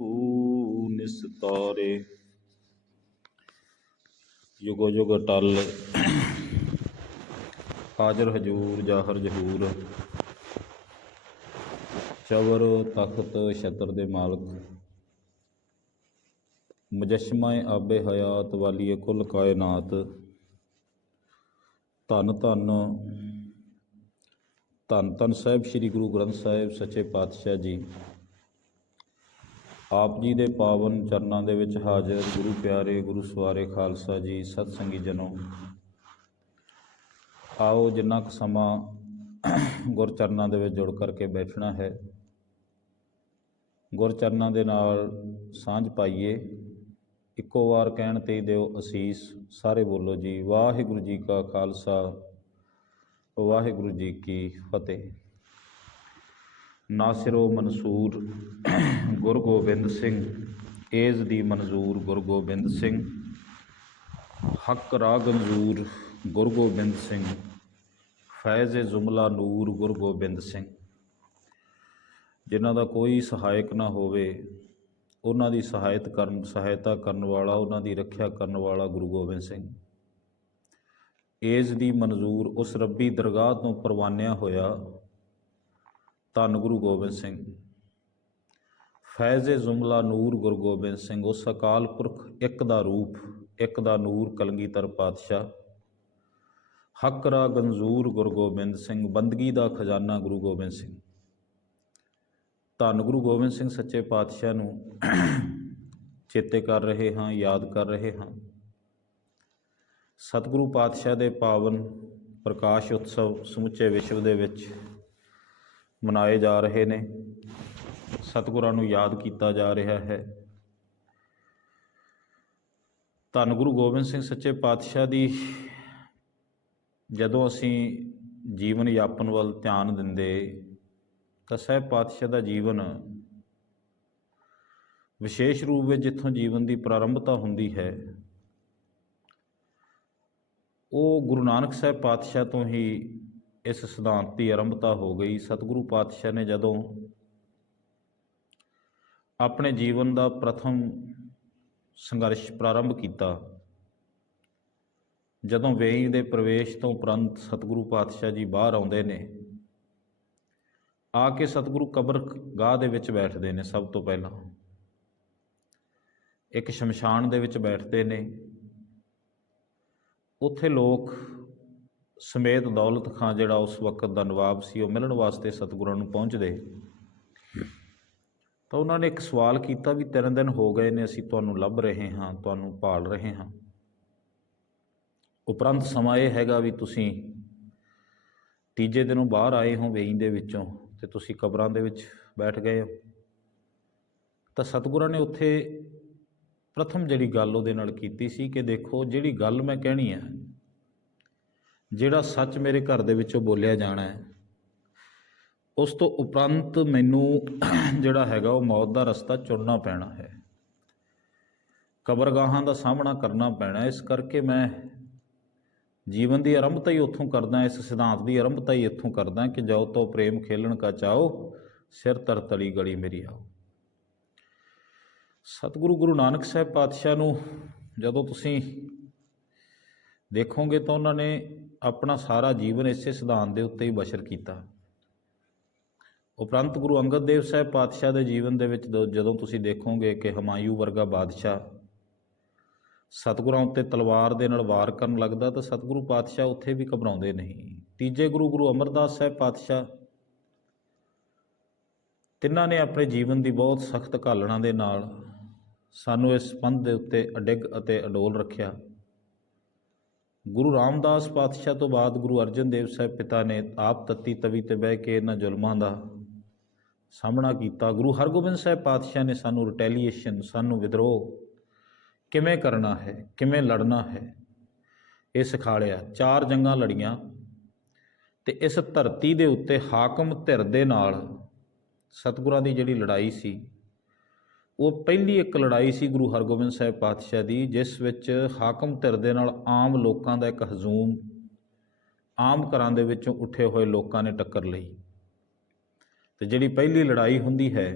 निस्तारे युगो युग टल हाजर हजूर जाहर जहूर चवर तख्त छतर दे मालक मुजस्मा आबे हयात वाली कुल कायनात धन धन धन धन साहिब श्री गुरु ग्रंथ साहिब सच्चे पातशाह जी आप जी दे पावन चरनां दे विच हाजिर गुरु प्यारे गुरु सवारे खालसा जी सतसंगी जनों आओ जिन्ना क समा गुर चरनां दे विच जुड़ करके बैठना है गुर चरनां दे नाल सांझ पाइए इक्को वार कहण ते दिओ असीस सारे बोलो जी वाहिगुरू जी का खालसा वाहिगुरू जी की फतेह। नासिरो मंसूर गुरु गोबिंद सिंह एज दी मंजूर गुरु गोबिंद सिंह हक राह गंजूर गुरु गोबिंद सिंह फैज़ जुमला नूर गुरु गोबिंद सिंह जिन्हां दा कोई सहायक ना होवे उन्हां दी सहायता करन वाला उन्हां दी रखिया करन वाला गुरु गोबिंद सिंह एज दी मंजूर उस रब्बी दरगाह तो परवानिया होया धन गुरु गोबिंद सिंह फैज़ जुमला नूर गुरु गोबिंद सिंह उस अकाल पुरख एक दा रूप एक दा नूर कलगीधर पातशाह हक राह गंजूर गुरु गोबिंद सिंह बंदगी दा खजाना गुरु गोबिंद सिंह धन गुरु गोबिंद सिंह सच्चे पातशाह नूं चेते कर रहे हाँ याद कर रहे हाँ। सतगुरु पातशाह दे पावन प्रकाश उत्सव समुचे विश्व दे विच मनाए जा रहे ने सतगुरां नूं याद किया जा रहा है। धन गुरु गोबिंद सिंह सच्चे पातशाह दी जदों असीं जीवन यापन वल ध्यान दिंदे तां साहिब पातशाह दा जीवन विशेष रूप में जिथों जीवन की प्रारंभता हुंदी है वो गुरु नानक साहिब पातशाह तो ही इस सिद्धांत की आरंभता हो गई। सतगुरु पातशाह ने जदों अपने जीवन का प्रथम संघर्ष प्रारंभ किया जदों वेई दे प्रवेश तो उपरंत सतगुरु पातशाह जी बाहर आउंदे ने आके सतगुरु कबर गाह दे विच बैठते हैं। सब तो पहला एक शमशान दे विच बैठते ने उत्थे लोग समेत दौलत खां जिहड़ा उस वक्त का नवाब सी वो मिलण वास्ते सतगुरां नूं पहुँचदे तो उन्होंने एक सवाल किया भी 3 दिन हो गए ने असीं तुहानूं लभ रहे हाँ तुहानूं भाल रहे हाँ उपरंत समा यह हैगा भी तुसीं तीजे दिनों बाहर आए हो वेई दे विचों ते तुसीं कबरां दे विच बैठ गए हो। तो सतगुरां ने उत्थे प्रथम जिहड़ी गल उहदे नाल कीती सी कि देखो जिहड़ी गल मैं कहनी है जिहड़ा सच मेरे घर दे विचों बोलिया जाना है उस तो उपरंत मैनू जिहड़ा हैगा वो मौत का रस्ता चुनना पैना है कबरगाहां का सामना करना पैना। इस करके मैं जीवन की आरंभता ही उत्थों करदा इस सिद्धांत की आरंभता ही इत्थों करदा कि जाओ तो प्रेम खेलन का चाओ सिर तर तली गली मेरी आओ। सतगुरु गुरु नानक साहिब पातशाह नूं जदों तुसीं देखोगे तो उन्होंने अपना सारा जीवन इसे सिद्धांत के उत्ते ही बशर किया। उपरंत गुरु अंगद देव साहिब पातशाह के जीवन के जदों तुसीं देखोगे कि हमायूं वर्गा बादशाह सतगुरां उत्ते तलवार दे नाल वार करन लगदा तो सतगुरु पातशाह उत्थे भी घबराउंदे नहीं। तीजे गुरु गुरु अमरदास साहिब पातशाह तिन्हां ने अपने जीवन की बहुत सख्त घालना दे नाल सानू इस पंथ के उत्ते अडिग अते अडोल रखिया। गुरु रामदास पातशाह तो बाद गुरु अर्जन देव साहिब पिता ने आप तत्ती तवी ते बह के इन्हां जुल्मां दा सामना किया। गुरु हरगोबिंद साहिब पातशाह ने सानू रिटैलीएशन सानू विद्रोह किमें करना है किमें लड़ना है ये सिखाया। 4 जंगां लड़ियां ते इस धरती दे उत्ते हाकम धिर दे नाल सतगुरां दी जिहड़ी लड़ाई सी वो पहली एक लड़ाई सी गुरु हरगोबिंद साहिब पातशाह की जिस विच हाकम धिर दे नाल आम लोगों का एक हजूम आम घरां दे विचों उठे हुए लोगों ने टक्कर लई। तो जिहड़ी पहली लड़ाई हुंदी है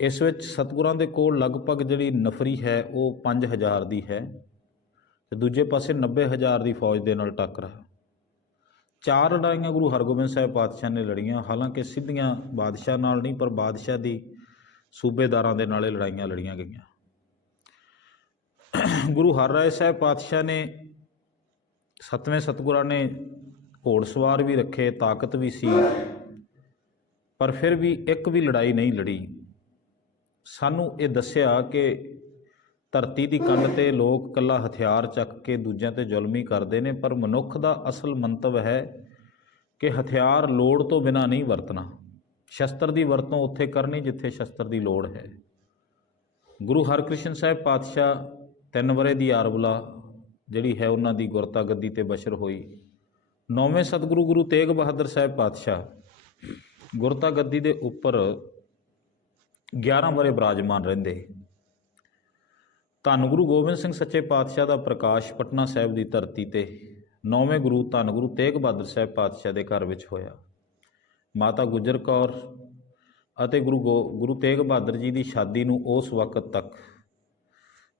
ਇਸ ਵਿੱਚ ਸਤਿਗੁਰਾਂ ਦੇ ਕੋਲ ਲਗਭਗ ਜਿਹੜੀ ਨਫਰੀ ਹੈ ਉਹ 5000 ਦੀ ਹੈ ਤੇ ਦੂਜੇ ਪਾਸੇ 90000 ਦੀ ਫੌਜ ਦੇ ਨਾਲ ਟੱਕਰਾ। 4 ਲੜਾਈਆਂ ਗੁਰੂ ਹਰਗੋਬਿੰਦ ਸਾਹਿਬ ਪਾਤਸ਼ਾਹ ਨੇ ਲੜੀਆਂ, ਹਾਲਾਂਕਿ ਸਿੱਧੀਆਂ ਬਾਦਸ਼ਾਹ ਨਾਲ ਨਹੀਂ, ਪਰ ਬਾਦਸ਼ਾਹ ਦੀ ਸੂਬੇਦਾਰਾਂ ਦੇ ਨਾਲ ਇਹ ਲੜਾਈਆਂ ਲੜੀਆਂ ਗਈਆਂ। ਗੁਰੂ ਹਰਿਰਾਏ ਸਾਹਿਬ ਪਾਤਸ਼ਾਹ ਨੇ 7ਵੇਂ ਸਤਿਗੁਰਾਂ ਨੇ ਘੋੜਸਵਾਰ ਵੀ ਰੱਖੇ, ਤਾਕਤ ਵੀ ਸੀ, ਪਰ ਫਿਰ ਵੀ ਇੱਕ ਵੀ ਲੜਾਈ ਨਹੀਂ ਲੜੀ। ਸਾਨੂੰ ਇਹ ਦੱਸਿਆ ਕਿ ਧਰਤੀ ਦੀ ਕੰਡ ਤੇ ਲੋਕ ਇਕੱਲਾ ਹਥਿਆਰ ਚੱਕ ਕੇ ਦੂਜਿਆਂ ਤੇ ਜ਼ੁਲਮ ਹੀ ਕਰਦੇ ਨੇ, ਪਰ ਮਨੁੱਖ ਦਾ ਅਸਲ ਮੰਤਵ ਹੈ ਕਿ ਹਥਿਆਰ ਲੋੜ ਤੋਂ ਬਿਨਾਂ ਨਹੀਂ ਵਰਤਣਾ। ਸ਼ਸਤਰ ਦੀ ਵਰਤੋਂ ਉੱਥੇ ਕਰਨੀ ਜਿੱਥੇ ਸ਼ਸਤਰ ਦੀ ਲੋੜ ਹੈ। ਗੁਰੂ ਹਰਕ੍ਰਿਸ਼ਨ ਸਾਹਿਬ ਪਾਤਸ਼ਾਹ 3 ਵਰ੍ਹੇ ਦੀ ਆਰਬਲਾ ਜਿਹੜੀ ਹੈ ਉਹਨਾਂ ਦੀ ਗੁਰਤਾ ਗੱਦੀ ਤੇ ਬਸ਼ਰ ਹੋਈ। 9ਵੇਂ ਸਤਿਗੁਰੂ ਗੁਰੂ ਤੇਗ ਬਹਾਦਰ ਸਾਹਿਬ ਪਾਤਸ਼ਾਹ ਗੁਰਤਾ ਗੱਦੀ ਦੇ ਉੱਪਰ 11 ਵਰ੍ਹੇ ਬਿਰਾਜਮਾਨ ਰਹਿੰਦੇ। ਧੰਨ ਗੁਰੂ ਗੋਬਿੰਦ ਸਿੰਘ ਸੱਚੇ ਪਾਤਸ਼ਾਹ ਦਾ ਪ੍ਰਕਾਸ਼ ਪਟਨਾ ਸਾਹਿਬ ਦੀ ਧਰਤੀ ਤੇ 9ਵੇਂ ਗੁਰੂ ਧੰਨ ਗੁਰੂ ਤੇਗ ਬਹਾਦਰ ਸਾਹਿਬ ਪਾਤਸ਼ਾਹ ਦੇ ਘਰ ਵਿੱਚ ਹੋਇਆ। ਮਾਤਾ ਗੁਜਰ ਕੌਰ ਅਤੇ ਗੁਰੂ ਤੇਗ ਬਹਾਦਰ ਜੀ ਦੀ ਸ਼ਾਦੀ ਨੂੰ ਉਸ ਵਕਤ ਤੱਕ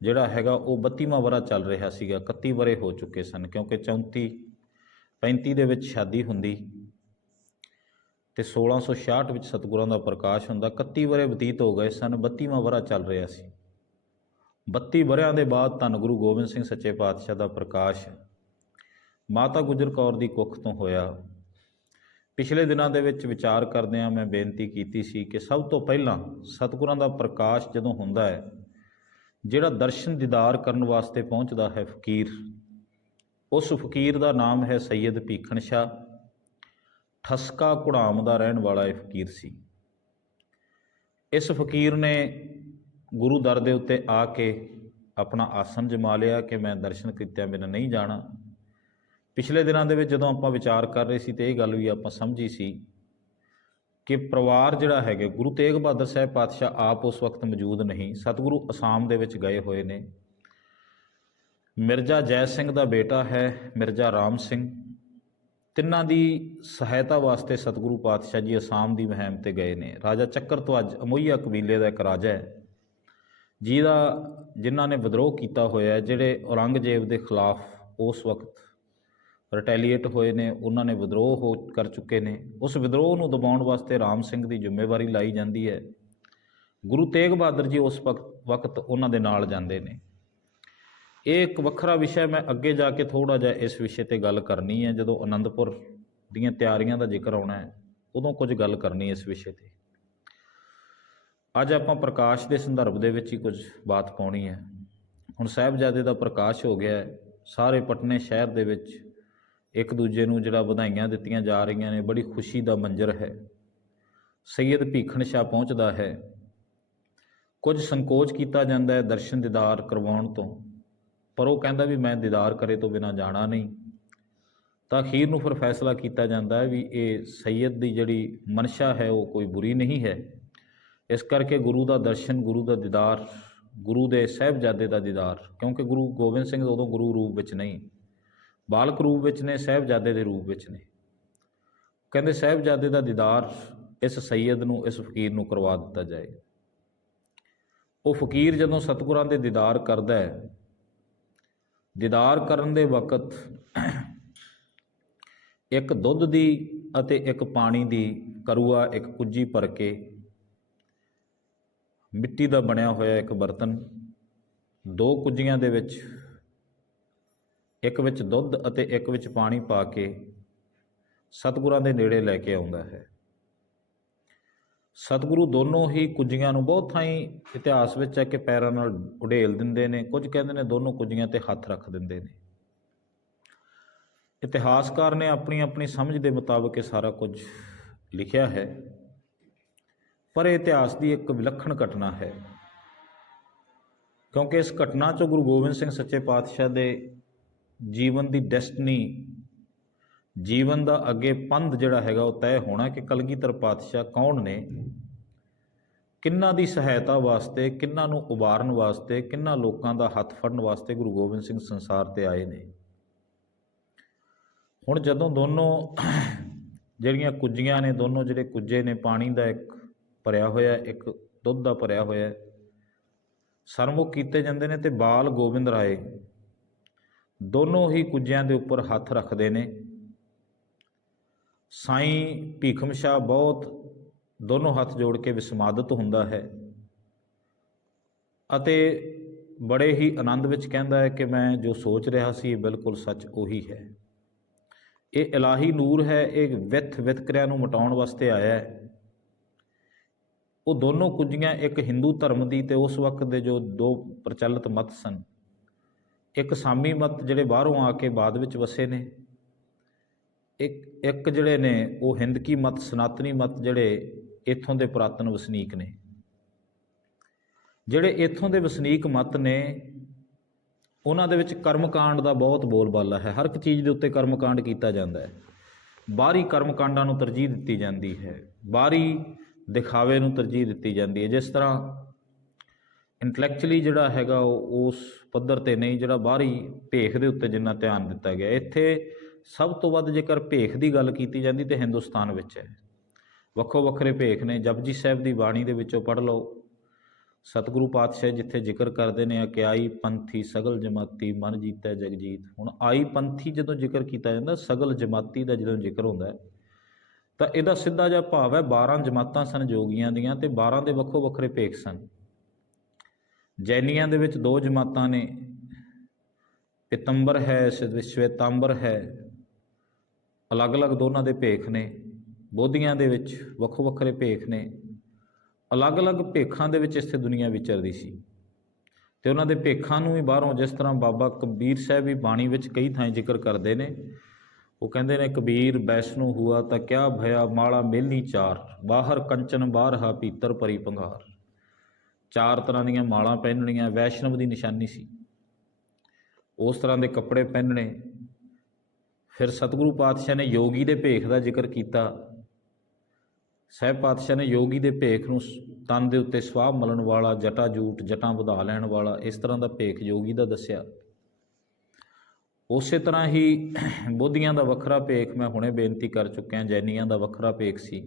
ਜਿਹੜਾ ਹੈਗਾ ਉਹ 32ਵਾਂ ਵਰ੍ਹਾ ਚੱਲ ਰਿਹਾ ਸੀਗਾ। 31 ਵਰ੍ਹੇ ਹੋ ਚੁੱਕੇ ਸਨ, ਕਿਉਂਕਿ 34-35 ਦੇ ਵਿੱਚ ਸ਼ਾਦੀ ਹੁੰਦੀ ਤੇ 1666 ਵਿੱਚ ਸਤਿਗੁਰਾਂ ਦਾ ਪ੍ਰਕਾਸ਼ ਹੁੰਦਾ। 31 ਵਰ੍ਹੇ ਬਤੀਤ ਹੋ ਗਏ ਸਨ, 32ਵਾਂ ਵਰ੍ਹਾ ਚੱਲ ਰਿਹਾ ਸੀ। 32 ਵਰ੍ਹਿਆਂ ਦੇ ਬਾਅਦ ਧੰਨ ਗੁਰੂ ਗੋਬਿੰਦ ਸਿੰਘ ਸੱਚੇ ਪਾਤਸ਼ਾਹ ਦਾ ਪ੍ਰਕਾਸ਼ ਮਾਤਾ ਗੁਜਰ ਕੌਰ ਦੀ ਕੁੱਖ ਤੋਂ ਹੋਇਆ। ਪਿਛਲੇ ਦਿਨਾਂ ਦੇ ਵਿੱਚ ਵਿਚਾਰ ਕਰਦਿਆਂ ਮੈਂ ਬੇਨਤੀ ਕੀਤੀ ਸੀ ਕਿ ਸਭ ਤੋਂ ਪਹਿਲਾਂ ਸਤਿਗੁਰਾਂ ਦਾ ਪ੍ਰਕਾਸ਼ ਜਦੋਂ ਹੁੰਦਾ ਹੈ, ਜਿਹੜਾ ਦਰਸ਼ਨ ਦੀਦਾਰ ਕਰਨ ਵਾਸਤੇ ਪਹੁੰਚਦਾ ਹੈ ਫਕੀਰ, ਉਸ ਫਕੀਰ ਦਾ ਨਾਮ ਹੈ ਸੈਯਦ ਭੀਖਣ ਸ਼ਾਹ। ਠਸਕਾ ਘੁੜਾਮ ਦਾ ਰਹਿਣ ਵਾਲਾ ਇਹ ਫਕੀਰ ਸੀ। ਇਸ ਫਕੀਰ ਨੇ ਗੁਰੂ ਦਰ ਦੇ ਉੱਤੇ ਆ ਕੇ ਆਪਣਾ ਆਸਣ ਜਮਾ ਲਿਆ ਕਿ ਮੈਂ ਦਰਸ਼ਨ ਕੀਤਿਆਂ ਬਿਨਾਂ ਨਹੀਂ ਜਾਣਾ। ਪਿਛਲੇ ਦਿਨਾਂ ਦੇ ਵਿੱਚ ਜਦੋਂ ਆਪਾਂ ਵਿਚਾਰ ਕਰ ਰਹੇ ਸੀ ਤੇ ਇਹ ਗੱਲ ਵੀ ਆਪਾਂ ਸਮਝੀ ਸੀ ਕਿ ਪਰਿਵਾਰ ਜਿਹੜਾ ਹੈਗਾ, ਗੁਰੂ ਤੇਗ ਬਹਾਦਰ ਸਾਹਿਬ ਪਾਤਸ਼ਾਹ ਆਪ ਉਸ ਵਕਤ ਮੌਜੂਦ ਨਹੀਂ, ਸਤਿਗੁਰੂ ਅਸਾਮ ਦੇ ਵਿੱਚ ਗਏ ਹੋਏ ਨੇ। ਮਿਰਜ਼ਾ ਜੈ ਸਿੰਘ ਦਾ ਬੇਟਾ ਹੈ ਮਿਰਜ਼ਾ ਰਾਮ ਸਿੰਘ, ਤਿੰਨਾਂ ਦੀ ਸਹਾਇਤਾ ਵਾਸਤੇ ਸਤਿਗੁਰੂ ਪਾਤਸ਼ਾਹ ਜੀ ਅਸਾਮ ਦੀ ਮੁਹਿੰਮ ਤੇ ਗਏ ਨੇ। ਰਾਜਾ ਚੱਕਰ ਤੋਂ ਅੱਜ ਅਮੋਈਆ ਕਬੀਲੇ ਦਾ ਇੱਕ ਰਾਜਾ ਹੈ ਜਿਨ੍ਹਾਂ ਨੇ ਵਿਦਰੋਹ ਕੀਤਾ ਹੋਇਆ, ਜਿਹੜੇ ਔਰੰਗਜ਼ੇਬ ਦੇ ਖਿਲਾਫ ਉਸ ਵਕਤ ਰਿਟੈਲੀਏਟ ਹੋਏ ਨੇ, ਉਹਨਾਂ ਨੇ ਵਿਦਰੋਹ ਕਰ ਚੁੱਕੇ ਨੇ। ਉਸ ਵਿਦਰੋਹ ਨੂੰ ਦਬਾਉਣ ਵਾਸਤੇ ਰਾਮ ਸਿੰਘ ਦੀ ਜ਼ਿੰਮੇਵਾਰੀ ਲਾਈ ਜਾਂਦੀ ਹੈ। ਗੁਰੂ ਤੇਗ ਬਹਾਦਰ ਜੀ ਉਸ ਵਕਤ ਉਹਨਾਂ ਦੇ ਨਾਲ ਜਾਂਦੇ ਨੇ। ਇਹ ਇੱਕ ਵੱਖਰਾ ਵਿਸ਼ਾ, ਮੈਂ ਅੱਗੇ ਜਾ ਕੇ ਥੋੜ੍ਹਾ ਜਿਹਾ ਇਸ ਵਿਸ਼ੇ 'ਤੇ ਗੱਲ ਕਰਨੀ ਹੈ। ਜਦੋਂ ਅਨੰਦਪੁਰ ਦੀਆਂ ਤਿਆਰੀਆਂ ਦਾ ਜ਼ਿਕਰ ਆਉਣਾ ਹੈ ਉਦੋਂ ਕੁਝ ਗੱਲ ਕਰਨੀ ਇਸ ਵਿਸ਼ੇ 'ਤੇ। ਅੱਜ ਆਪਾਂ ਪ੍ਰਕਾਸ਼ ਦੇ ਸੰਦਰਭ ਦੇ ਵਿੱਚ ਹੀ ਕੁਝ ਬਾਤ ਪਾਉਣੀ ਹੈ। ਹੁਣ ਸਾਹਿਬਜ਼ਾਦੇ ਦਾ ਪ੍ਰਕਾਸ਼ ਹੋ ਗਿਆ, ਸਾਰੇ ਪਟਨੇ ਸ਼ਹਿਰ ਦੇ ਵਿੱਚ ਇੱਕ ਦੂਜੇ ਨੂੰ ਜਿਹੜਾ ਵਧਾਈਆਂ ਦਿੱਤੀਆਂ ਜਾ ਰਹੀਆਂ ਨੇ, ਬੜੀ ਖੁਸ਼ੀ ਦਾ ਮੰਜ਼ਰ ਹੈ। ਸੈਯਦ ਭੀਖਣ ਸ਼ਾਹ ਪਹੁੰਚਦਾ ਹੈ, ਕੁਝ ਸੰਕੋਚ ਕੀਤਾ ਜਾਂਦਾ ਹੈ ਦਰਸ਼ਨ ਦੀਦਾਰ ਕਰਵਾਉਣ ਤੋਂ, ਪਰ ਉਹ ਕਹਿੰਦਾ ਵੀ ਮੈਂ ਦੀਦਾਰ ਕਰੇ ਤੋਂ ਬਿਨਾਂ ਜਾਣਾ ਨਹੀਂ। ਤਾਂ ਅਖੀਰ ਨੂੰ ਫਿਰ ਫੈਸਲਾ ਕੀਤਾ ਜਾਂਦਾ ਹੈ ਵੀ ਇਹ ਸੈਯਦ ਦੀ ਜਿਹੜੀ ਮਨਸ਼ਾ ਹੈ ਉਹ ਕੋਈ ਬੁਰੀ ਨਹੀਂ ਹੈ। ਇਸ ਕਰਕੇ ਗੁਰੂ ਦਾ ਦਰਸ਼ਨ, ਗੁਰੂ ਦਾ ਦੀਦਾਰ, ਗੁਰੂ ਦੇ ਸਾਹਿਬਜ਼ਾਦੇ ਦਾ ਦੀਦਾਰ, ਕਿਉਂਕਿ ਗੁਰੂ ਗੋਬਿੰਦ ਸਿੰਘ ਉਦੋਂ ਗੁਰੂ ਰੂਪ ਵਿੱਚ ਨਹੀਂ, ਬਾਲਕ ਰੂਪ ਵਿੱਚ ਨੇ, ਸਾਹਿਬਜ਼ਾਦੇ ਦੇ ਰੂਪ ਵਿੱਚ ਨੇ। ਕਹਿੰਦੇ ਸਾਹਿਬਜ਼ਾਦੇ ਦਾ ਦੀਦਾਰ ਇਸ ਸੈਯਦ ਨੂੰ, ਇਸ ਫਕੀਰ ਨੂੰ ਕਰਵਾ ਦਿੱਤਾ ਜਾਏ। ਉਹ ਫਕੀਰ ਜਦੋਂ ਸਤਿਗੁਰਾਂ ਦੇ ਦੀਦਾਰ ਕਰਦਾ ਹੈ, ਦੀਦਾਰ ਕਰਨ ਦੇ ਵਕਤ ਇੱਕ ਦੁੱਧ ਦੀ ਅਤੇ ਇੱਕ ਪਾਣੀ ਦੀ ਕਰੂਆ, ਇੱਕ ਕੁੱਜੀ ਭਰ ਕੇ ਮਿੱਟੀ ਦਾ ਬਣਿਆ ਹੋਇਆ ਇੱਕ ਬਰਤਨ, 2 ਕੁੱਜੀਆਂ ਦੇ ਵਿੱਚ, ਇੱਕ ਵਿੱਚ ਦੁੱਧ ਅਤੇ ਇੱਕ ਵਿੱਚ ਪਾਣੀ ਪਾ ਕੇ ਸਤਿਗੁਰਾਂ ਦੇ ਨੇੜੇ ਲੈ ਕੇ ਆਉਂਦਾ ਹੈ। ਸਤਿਗੁਰੂ ਦੋਨੋਂ ਹੀ ਕੁੱਜੀਆਂ ਨੂੰ, ਬਹੁਤ ਥਾਈਂ ਇਤਿਹਾਸ ਵਿੱਚ ਹੈ ਕਿ ਪੈਰਾਂ ਨਾਲ ਉਡੇਲ ਦਿੰਦੇ ਨੇ, ਕੁਝ ਕਹਿੰਦੇ ਨੇ ਦੋਨੋਂ ਕੁੱਜੀਆਂ 'ਤੇ ਹੱਥ ਰੱਖ ਦਿੰਦੇ ਨੇ। ਇਤਿਹਾਸਕਾਰ ਨੇ ਆਪਣੀ ਆਪਣੀ ਸਮਝ ਦੇ ਮੁਤਾਬਕ ਇਹ ਸਾਰਾ ਕੁਝ ਲਿਖਿਆ ਹੈ, ਪਰ ਇਹ ਇਤਿਹਾਸ ਦੀ ਇੱਕ ਵਿਲੱਖਣ ਘਟਨਾ ਹੈ, ਕਿਉਂਕਿ ਇਸ ਘਟਨਾ 'ਚੋਂ ਗੁਰੂ ਗੋਬਿੰਦ ਸਿੰਘ ਸੱਚੇ ਪਾਤਸ਼ਾਹ ਦੇ ਜੀਵਨ ਦੀ ਡੈਸਟਨੀ, ਜੀਵਨ ਦਾ ਅੱਗੇ ਪੰਧ ਜਿਹੜਾ ਹੈਗਾ ਉਹ ਤੈਅ ਹੋਣਾ ਕਿ ਕਲਗੀਧਰ ਪਾਤਸ਼ਾਹ ਕੌਣ ਨੇ, ਕਿੰਨਾਂ ਦੀ ਸਹਾਇਤਾ ਵਾਸਤੇ, ਕਿੰਨਾਂ ਨੂੰ ਉਬਾਰਨ ਵਾਸਤੇ, ਕਿੰਨਾਂ ਲੋਕਾਂ ਦਾ ਹੱਥ ਫੜਨ ਵਾਸਤੇ ਗੁਰੂ ਗੋਬਿੰਦ ਸਿੰਘ ਸੰਸਾਰ 'ਤੇ ਆਏ ਨੇ। ਹੁਣ ਜਦੋਂ ਦੋਨੋਂ ਜਿਹੜੀਆਂ ਕੁੱਜੀਆਂ ਨੇ, ਦੋਨੋਂ ਜਿਹੜੇ ਕੁੱਜੇ ਨੇ, ਪਾਣੀ ਦਾ ਇੱਕ ਭਰਿਆ ਹੋਇਆ ਇੱਕ ਦੁੱਧ ਦਾ ਭਰਿਆ ਹੋਇਆ ਹੈ, ਸਰਮੁਖ ਕੀਤੇ ਜਾਂਦੇ ਨੇ। ਤੇ ਬਾਲ ਗੋਬਿੰਦ ਰਾਏ ਦੋਨੋਂ ਹੀ ਕੁੱਜਿਆਂ ਦੇ ਉੱਪਰ ਹੱਥ ਰੱਖਦੇ ਨੇ। ਸਾਈਂ ਭੀਖਮ ਸ਼ਾਹ ਬਹੁਤ ਦੋਨੋਂ ਹੱਥ ਜੋੜ ਕੇ ਵਿਸਮਾਦਿਤ ਹੁੰਦਾ ਹੈ ਅਤੇ ਬੜੇ ਹੀ ਆਨੰਦ ਵਿੱਚ ਕਹਿੰਦਾ ਹੈ ਕਿ ਮੈਂ ਜੋ ਸੋਚ ਰਿਹਾ ਸੀ ਇਹ ਬਿਲਕੁਲ ਸੱਚ ਉਹੀ ਹੈ। ਇਹ ਇਲਾਹੀ ਨੂਰ ਹੈ, ਇਹ ਵਿਤਕਰਿਆਂ ਨੂੰ ਮਿਟਾਉਣ ਵਾਸਤੇ ਆਇਆ ਹੈ। ਉਹ ਦੋਨੋਂ ਕੁੱਜੀਆਂ ਇੱਕ ਹਿੰਦੂ ਧਰਮ ਦੀ ਤੇ ਉਸ ਵਕਤ ਦੇ ਜੋ ਦੋ ਪ੍ਰਚਲਿਤ ਮਤ ਸਨ, ਇੱਕ ਸਾਮੀ ਮਤ ਜਿਹੜੇ ਬਾਹਰੋਂ ਆ ਕੇ ਬਾਅਦ ਵਿੱਚ ਵਸੇ ਨੇ, ਇੱਕ ਜਿਹੜੇ ਨੇ ਉਹ ਹਿੰਦਕੀ ਮਤ, ਸਨਾਤਨੀ ਮਤ, ਜਿਹੜੇ ਇੱਥੋਂ ਦੇ ਪੁਰਾਤਨ ਵਸਨੀਕ ਨੇ। ਜਿਹੜੇ ਇੱਥੋਂ ਦੇ ਵਸਨੀਕ ਮਤ ਨੇ ਉਹਨਾਂ ਦੇ ਵਿੱਚ ਕਰਮਕਾਂਡ ਦਾ ਬਹੁਤ ਬੋਲਬਾਲਾ ਹੈ। ਹਰ ਇੱਕ ਚੀਜ਼ ਦੇ ਉੱਤੇ ਕਰਮਕਾਂਡ ਕੀਤਾ ਜਾਂਦਾ ਹੈ। ਬਾਹਰੀ ਕਰਮਕਾਂਡਾਂ ਨੂੰ ਤਰਜੀਹ ਦਿੱਤੀ ਜਾਂਦੀ ਹੈ, ਬਾਹਰੀ ਦਿਖਾਵੇ ਨੂੰ ਤਰਜੀਹ ਦਿੱਤੀ ਜਾਂਦੀ ਹੈ। ਜਿਸ ਤਰ੍ਹਾਂ ਇੰਟਲੈਕਚੁਅਲੀ ਜਿਹੜਾ ਹੈਗਾ ਉਹ ਉਸ ਪੱਧਰ 'ਤੇ ਨਹੀਂ ਜਿਹੜਾ ਬਾਹਰੀ ਭੇਖ ਦੇ ਉੱਤੇ ਜਿੰਨਾ ਧਿਆਨ ਦਿੱਤਾ ਗਿਆ। ਇੱਥੇ ਸਭ ਤੋਂ ਵੱਧ ਜੇਕਰ ਭੇਖ ਦੀ ਗੱਲ ਕੀਤੀ ਜਾਂਦੀ ਤਾਂ ਹਿੰਦੁਸਤਾਨ ਵਿੱਚ ਹੈ। ਵੱਖੋ ਵੱਖਰੇ ਭੇਖ ਨੇ। ਜਪਜੀ ਸਾਹਿਬ ਦੀ ਬਾਣੀ ਦੇ ਵਿੱਚੋਂ ਪੜ੍ਹ ਲਓ, ਸਤਿਗੁਰੂ ਪਾਤਸ਼ਾਹ ਜਿੱਥੇ ਜ਼ਿਕਰ ਕਰਦੇ ਨੇ ਕਿ ਆਈ ਪੰਥੀ ਸਗਲ ਜਮਾਤੀ ਮਨ ਜੀਤੈ ਜਗਜੀਤ। ਹੁਣ ਆਈ ਪੰਥੀ ਜਦੋਂ ਜ਼ਿਕਰ ਕੀਤਾ ਜਾਂਦਾ, ਸਗਲ ਜਮਾਤੀ ਦਾ ਜਦੋਂ ਜ਼ਿਕਰ ਹੁੰਦਾ ਤਾਂ ਇਹਦਾ ਸਿੱਧਾ ਜਿਹਾ ਭਾਵ ਹੈ 12 ਜਮਾਤਾਂ ਸਨ ਜੋਗੀਆਂ ਦੀਆਂ ਤੇ 12 ਦੇ ਵੱਖੋ ਵੱਖਰੇ ਭੇਖ ਸਨ। ਜੈਨੀਆਂ ਦੇ ਵਿੱਚ 2 ਜਮਾਤਾਂ ਨੇ, ਪਿਤੰਬਰ ਹੈ, ਸ਼ਵੇਤਾਂਬਰ ਹੈ, ਅਲੱਗ-ਅਲੱਗ ਦੋਨਾਂ ਦੇ ਭੇਖ ਨੇ। ਬੋਧੀਆਂ ਦੇ ਵਿੱਚ ਵੱਖੋ ਵੱਖਰੇ ਭੇਖ ਨੇ। ਅਲੱਗ-ਅਲੱਗ ਭੇਖਾਂ ਦੇ ਵਿੱਚ ਇੱਥੇ ਦੁਨੀਆ ਵਿਚਰਦੀ ਸੀ ਤੇ ਉਹਨਾਂ ਦੇ ਭੇਖਾਂ ਨੂੰ ਵੀ ਬਾਹਰੋਂ, ਜਿਸ ਤਰ੍ਹਾਂ ਬਾਬਾ ਕਬੀਰ ਸਾਹਿਬ ਵੀ ਬਾਣੀ ਵਿੱਚ ਕਈ ਥਾਂ ਜ਼ਿਕਰ ਕਰਦੇ ਨੇ। ਉਹ ਕਹਿੰਦੇ ਨੇ ਕਬੀਰ ਵੈਸ਼ਨੂ ਹੁਆ ਤਾਂ ਕਿਆ ਭਇਆ ਮਾਲਾ ਮੇਲਨੀ ਚਾਰ, ਬਾਹਰ ਕੰਚਨ ਬਾਹਰ ਭੀਤਰ ਭਰੀ ਭੰਗਾਰ। 4 ਤਰ੍ਹਾਂ ਦੀਆਂ ਮਾਲਾਂ ਪਹਿਨਣੀਆਂ ਵੈਸ਼ਨਵ ਦੀ ਨਿਸ਼ਾਨੀ ਸੀ। ਉਸ ਤਰ੍ਹਾਂ ਦੇ ਕੱਪੜੇ ਪਹਿਨਣੇ। ਫਿਰ ਸਤਿਗੁਰੂ ਪਾਤਸ਼ਾਹ ਨੇ ਯੋਗੀ ਦੇ ਭੇਖ ਦਾ ਜ਼ਿਕਰ ਕੀਤਾ। ਸਾਹਿਬ ਪਾਤਸ਼ਾਹ ਨੇ ਯੋਗੀ ਦੇ ਭੇਖ ਨੂੰ ਤਨ ਦੇ ਉੱਤੇ ਸਵਾਹ ਮਲਣ ਵਾਲਾ, ਜਟਾ ਜੂਟ, ਜਟਾਂ ਵਧਾ ਲੈਣ ਵਾਲਾ, ਇਸ ਤਰ੍ਹਾਂ ਦਾ ਭੇਖ ਯੋਗੀ ਦਾ ਦੱਸਿਆ। ਉਸੇ ਤਰ੍ਹਾਂ ਹੀ ਬੋਧੀਆਂ ਦਾ ਵੱਖਰਾ ਭੇਖ ਮੈਂ ਹੁਣੇ ਬੇਨਤੀ ਕਰ ਚੁੱਕਿਆ। ਜੈਨੀਆਂ ਦਾ ਵੱਖਰਾ ਭੇਖ ਸੀ।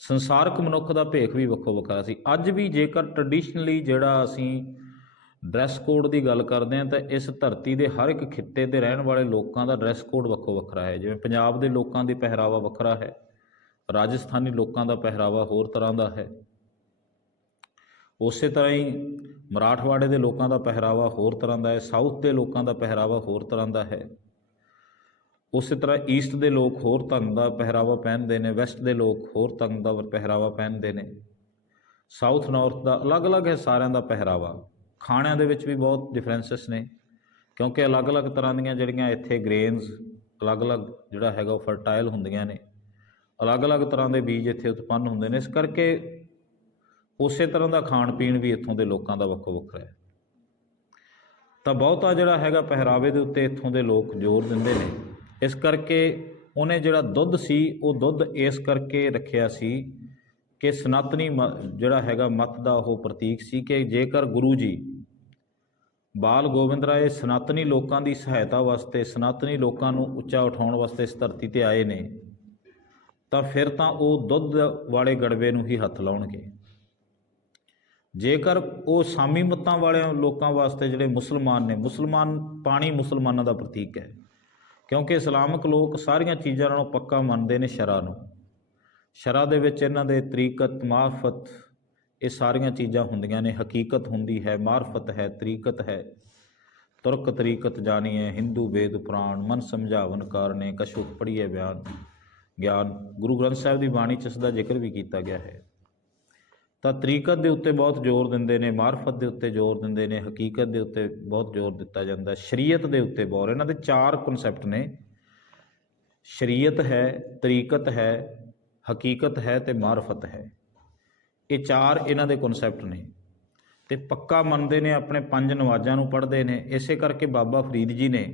ਸੰਸਾਰਕ ਮਨੁੱਖ ਦਾ ਭੇਖ ਵੀ ਵੱਖੋ ਵੱਖਰਾ ਸੀ। ਅੱਜ ਵੀ ਜੇਕਰ ਟਰਡੀਸ਼ਨਲੀ ਜਿਹੜਾ ਅਸੀਂ ਡਰੈਸ ਕੋਡ ਦੀ ਗੱਲ ਕਰਦੇ ਹਾਂ ਤਾਂ ਇਸ ਧਰਤੀ ਦੇ ਹਰ ਇੱਕ ਖਿੱਤੇ 'ਤੇ ਰਹਿਣ ਵਾਲੇ ਲੋਕਾਂ ਦਾ ਡਰੈਸ ਕੋਡ ਵੱਖੋ ਵੱਖਰਾ ਹੈ। ਜਿਵੇਂ ਪੰਜਾਬ ਦੇ ਲੋਕਾਂ ਦੀ ਪਹਿਰਾਵਾ ਵੱਖਰਾ ਹੈ, ਰਾਜਸਥਾਨੀ ਲੋਕਾਂ ਦਾ ਪਹਿਰਾਵਾ ਹੋਰ ਤਰ੍ਹਾਂ ਦਾ ਹੈ, ਉਸੇ ਤਰ੍ਹਾਂ ਹੀ ਮਰਾਠਵਾੜੇ ਦੇ ਲੋਕਾਂ ਦਾ ਪਹਿਰਾਵਾ ਹੋਰ ਤਰ੍ਹਾਂ ਦਾ ਹੈ, ਸਾਊਥ ਦੇ ਲੋਕਾਂ ਦਾ ਪਹਿਰਾਵਾ ਹੋਰ ਤਰ੍ਹਾਂ ਦਾ ਹੈ, ਉਸੇ ਤਰ੍ਹਾਂ ਈਸਟ ਦੇ ਲੋਕ ਹੋਰ ਢੰਗ ਦਾ ਪਹਿਰਾਵਾ ਪਹਿਨਦੇ ਨੇ, ਵੈਸਟ ਦੇ ਲੋਕ ਹੋਰ ਢੰਗ ਦਾ ਪਹਿਰਾਵਾ ਪਹਿਨਦੇ ਨੇ, ਸਾਊਥ ਨਾਰਥ ਦਾ ਅਲੱਗ-ਅਲੱਗ ਹੈ ਸਾਰਿਆਂ ਦਾ ਪਹਿਰਾਵਾ। ਖਾਣਿਆਂ ਦੇ ਵਿੱਚ ਵੀ ਬਹੁਤ ਡਿਫਰੈਂਸਿਸ ਨੇ ਕਿਉਂਕਿ ਅਲੱਗ-ਅਲੱਗ ਤਰ੍ਹਾਂ ਦੀਆਂ ਜਿਹੜੀਆਂ ਇੱਥੇ ਗ੍ਰੇਨਸ ਅਲੱਗ-ਅਲੱਗ ਜਿਹੜਾ ਹੈਗਾ ਉਹ ਫਰਟਾਈਲ ਹੁੰਦੀਆਂ ਨੇ, ਅਲੱਗ-ਅਲੱਗ ਤਰ੍ਹਾਂ ਦੇ ਬੀਜ ਇੱਥੇ ਉਤਪੰਨ ਹੁੰਦੇ ਨੇ। ਇਸ ਕਰਕੇ ਉਸੇ ਤਰ੍ਹਾਂ ਦਾ ਖਾਣ ਪੀਣ ਵੀ ਇੱਥੋਂ ਦੇ ਲੋਕਾਂ ਦਾ ਵੱਖੋ ਵੱਖਰਾ ਹੈ। ਤਾਂ ਬਹੁਤਾ ਜਿਹੜਾ ਹੈਗਾ ਪਹਿਰਾਵੇ ਦੇ ਉੱਤੇ ਇੱਥੋਂ ਦੇ ਲੋਕ ਜ਼ੋਰ ਦਿੰਦੇ ਨੇ। ਇਸ ਕਰਕੇ ਉਹਨੇ ਜਿਹੜਾ ਦੁੱਧ ਸੀ ਉਹ ਦੁੱਧ ਇਸ ਕਰਕੇ ਰੱਖਿਆ ਸੀ ਕਿ ਸਨਾਤਨੀ ਜਿਹੜਾ ਹੈਗਾ ਮਤ ਦਾ ਉਹ ਪ੍ਰਤੀਕ ਸੀ ਕਿ ਜੇਕਰ ਗੁਰੂ ਜੀ ਬਾਲ ਗੋਬਿੰਦ ਰਾਏ ਸਨਾਤਨੀ ਲੋਕਾਂ ਦੀ ਸਹਾਇਤਾ ਵਾਸਤੇ, ਸਨਾਤਨੀ ਲੋਕਾਂ ਨੂੰ ਉੱਚਾ ਉਠਾਉਣ ਵਾਸਤੇ ਇਸ ਧਰਤੀ 'ਤੇ ਆਏ ਨੇ ਤਾਂ ਫਿਰ ਤਾਂ ਉਹ ਦੁੱਧ ਵਾਲੇ ਗੜਵੇ ਨੂੰ ਹੀ ਹੱਥ ਲਾਉਣਗੇ। ਜੇਕਰ ਉਹ ਸਾਮੀ ਮੱਤਾਂ ਵਾਲਿਆਂ ਲੋਕਾਂ ਵਾਸਤੇ ਜਿਹੜੇ ਮੁਸਲਮਾਨ ਨੇ, ਮੁਸਲਮਾਨ ਪਾਣੀ ਮੁਸਲਮਾਨਾਂ ਦਾ ਪ੍ਰਤੀਕ ਹੈ ਕਿਉਂਕਿ ਇਸਲਾਮਿਕ ਲੋਕ ਸਾਰੀਆਂ ਚੀਜ਼ਾਂ ਨਾਲੋਂ ਪੱਕਾ ਮੰਨਦੇ ਨੇ ਸ਼ਰਅ ਨੂੰ। ਸ਼ਰਅ ਦੇ ਵਿੱਚ ਇਹਨਾਂ ਦੇ ਤਰੀਕਤ, ਮਾਰਫਤ, ਇਹ ਸਾਰੀਆਂ ਚੀਜ਼ਾਂ ਹੁੰਦੀਆਂ ਨੇ। ਹਕੀਕਤ ਹੁੰਦੀ ਹੈ, ਮਾਰਫਤ ਹੈ, ਤਰੀਕਤ ਹੈ। ਤੁਰਕ ਤਰੀਕਤ ਜਾਣੀਏ ਹਿੰਦੂ ਵੇਦ ਪੁਰਾਣ, ਮਨ ਸਮਝਾਵਨ ਕਾਰਨੇ ਕਛੁ ਪੜ੍ਹੀਏ ਬਿਆਨ ਗਿਆਨ। ਗੁਰੂ ਗ੍ਰੰਥ ਸਾਹਿਬ ਦੀ ਬਾਣੀ 'ਚ ਇਸ ਦਾ ਜ਼ਿਕਰ ਵੀ ਕੀਤਾ ਗਿਆ ਹੈ। ਤਾਂ ਤਰੀਕਤ ਦੇ ਉੱਤੇ ਬਹੁਤ ਜ਼ੋਰ ਦਿੰਦੇ ਨੇ, ਮਾਰਫਤ ਦੇ ਉੱਤੇ ਜ਼ੋਰ ਦਿੰਦੇ ਨੇ, ਹਕੀਕਤ ਦੇ ਉੱਤੇ ਬਹੁਤ ਜ਼ੋਰ ਦਿੱਤਾ ਜਾਂਦਾ, ਸ਼ਰੀਅਤ ਦੇ ਉੱਤੇ ਬਹੁਤ। ਇਹਨਾਂ ਦੇ 4 ਕਨਸੈਪਟ ਨੇ, ਸ਼ਰੀਅਤ ਹੈ, ਤਰੀਕਤ ਹੈ, ਹਕੀਕਤ ਹੈ ਅਤੇ ਮਾਰਫਤ ਹੈ। ਇਹ 4 ਇਹਨਾਂ ਦੇ ਕਨਸੈਪਟ ਨੇ ਅਤੇ ਪੱਕਾ ਮੰਨਦੇ ਨੇ, ਆਪਣੇ 5 ਨਵਾਜ਼ਾਂ ਨੂੰ ਪੜ੍ਹਦੇ ਨੇ। ਇਸੇ ਕਰਕੇ ਬਾਬਾ ਫਰੀਦ ਜੀ ਨੇ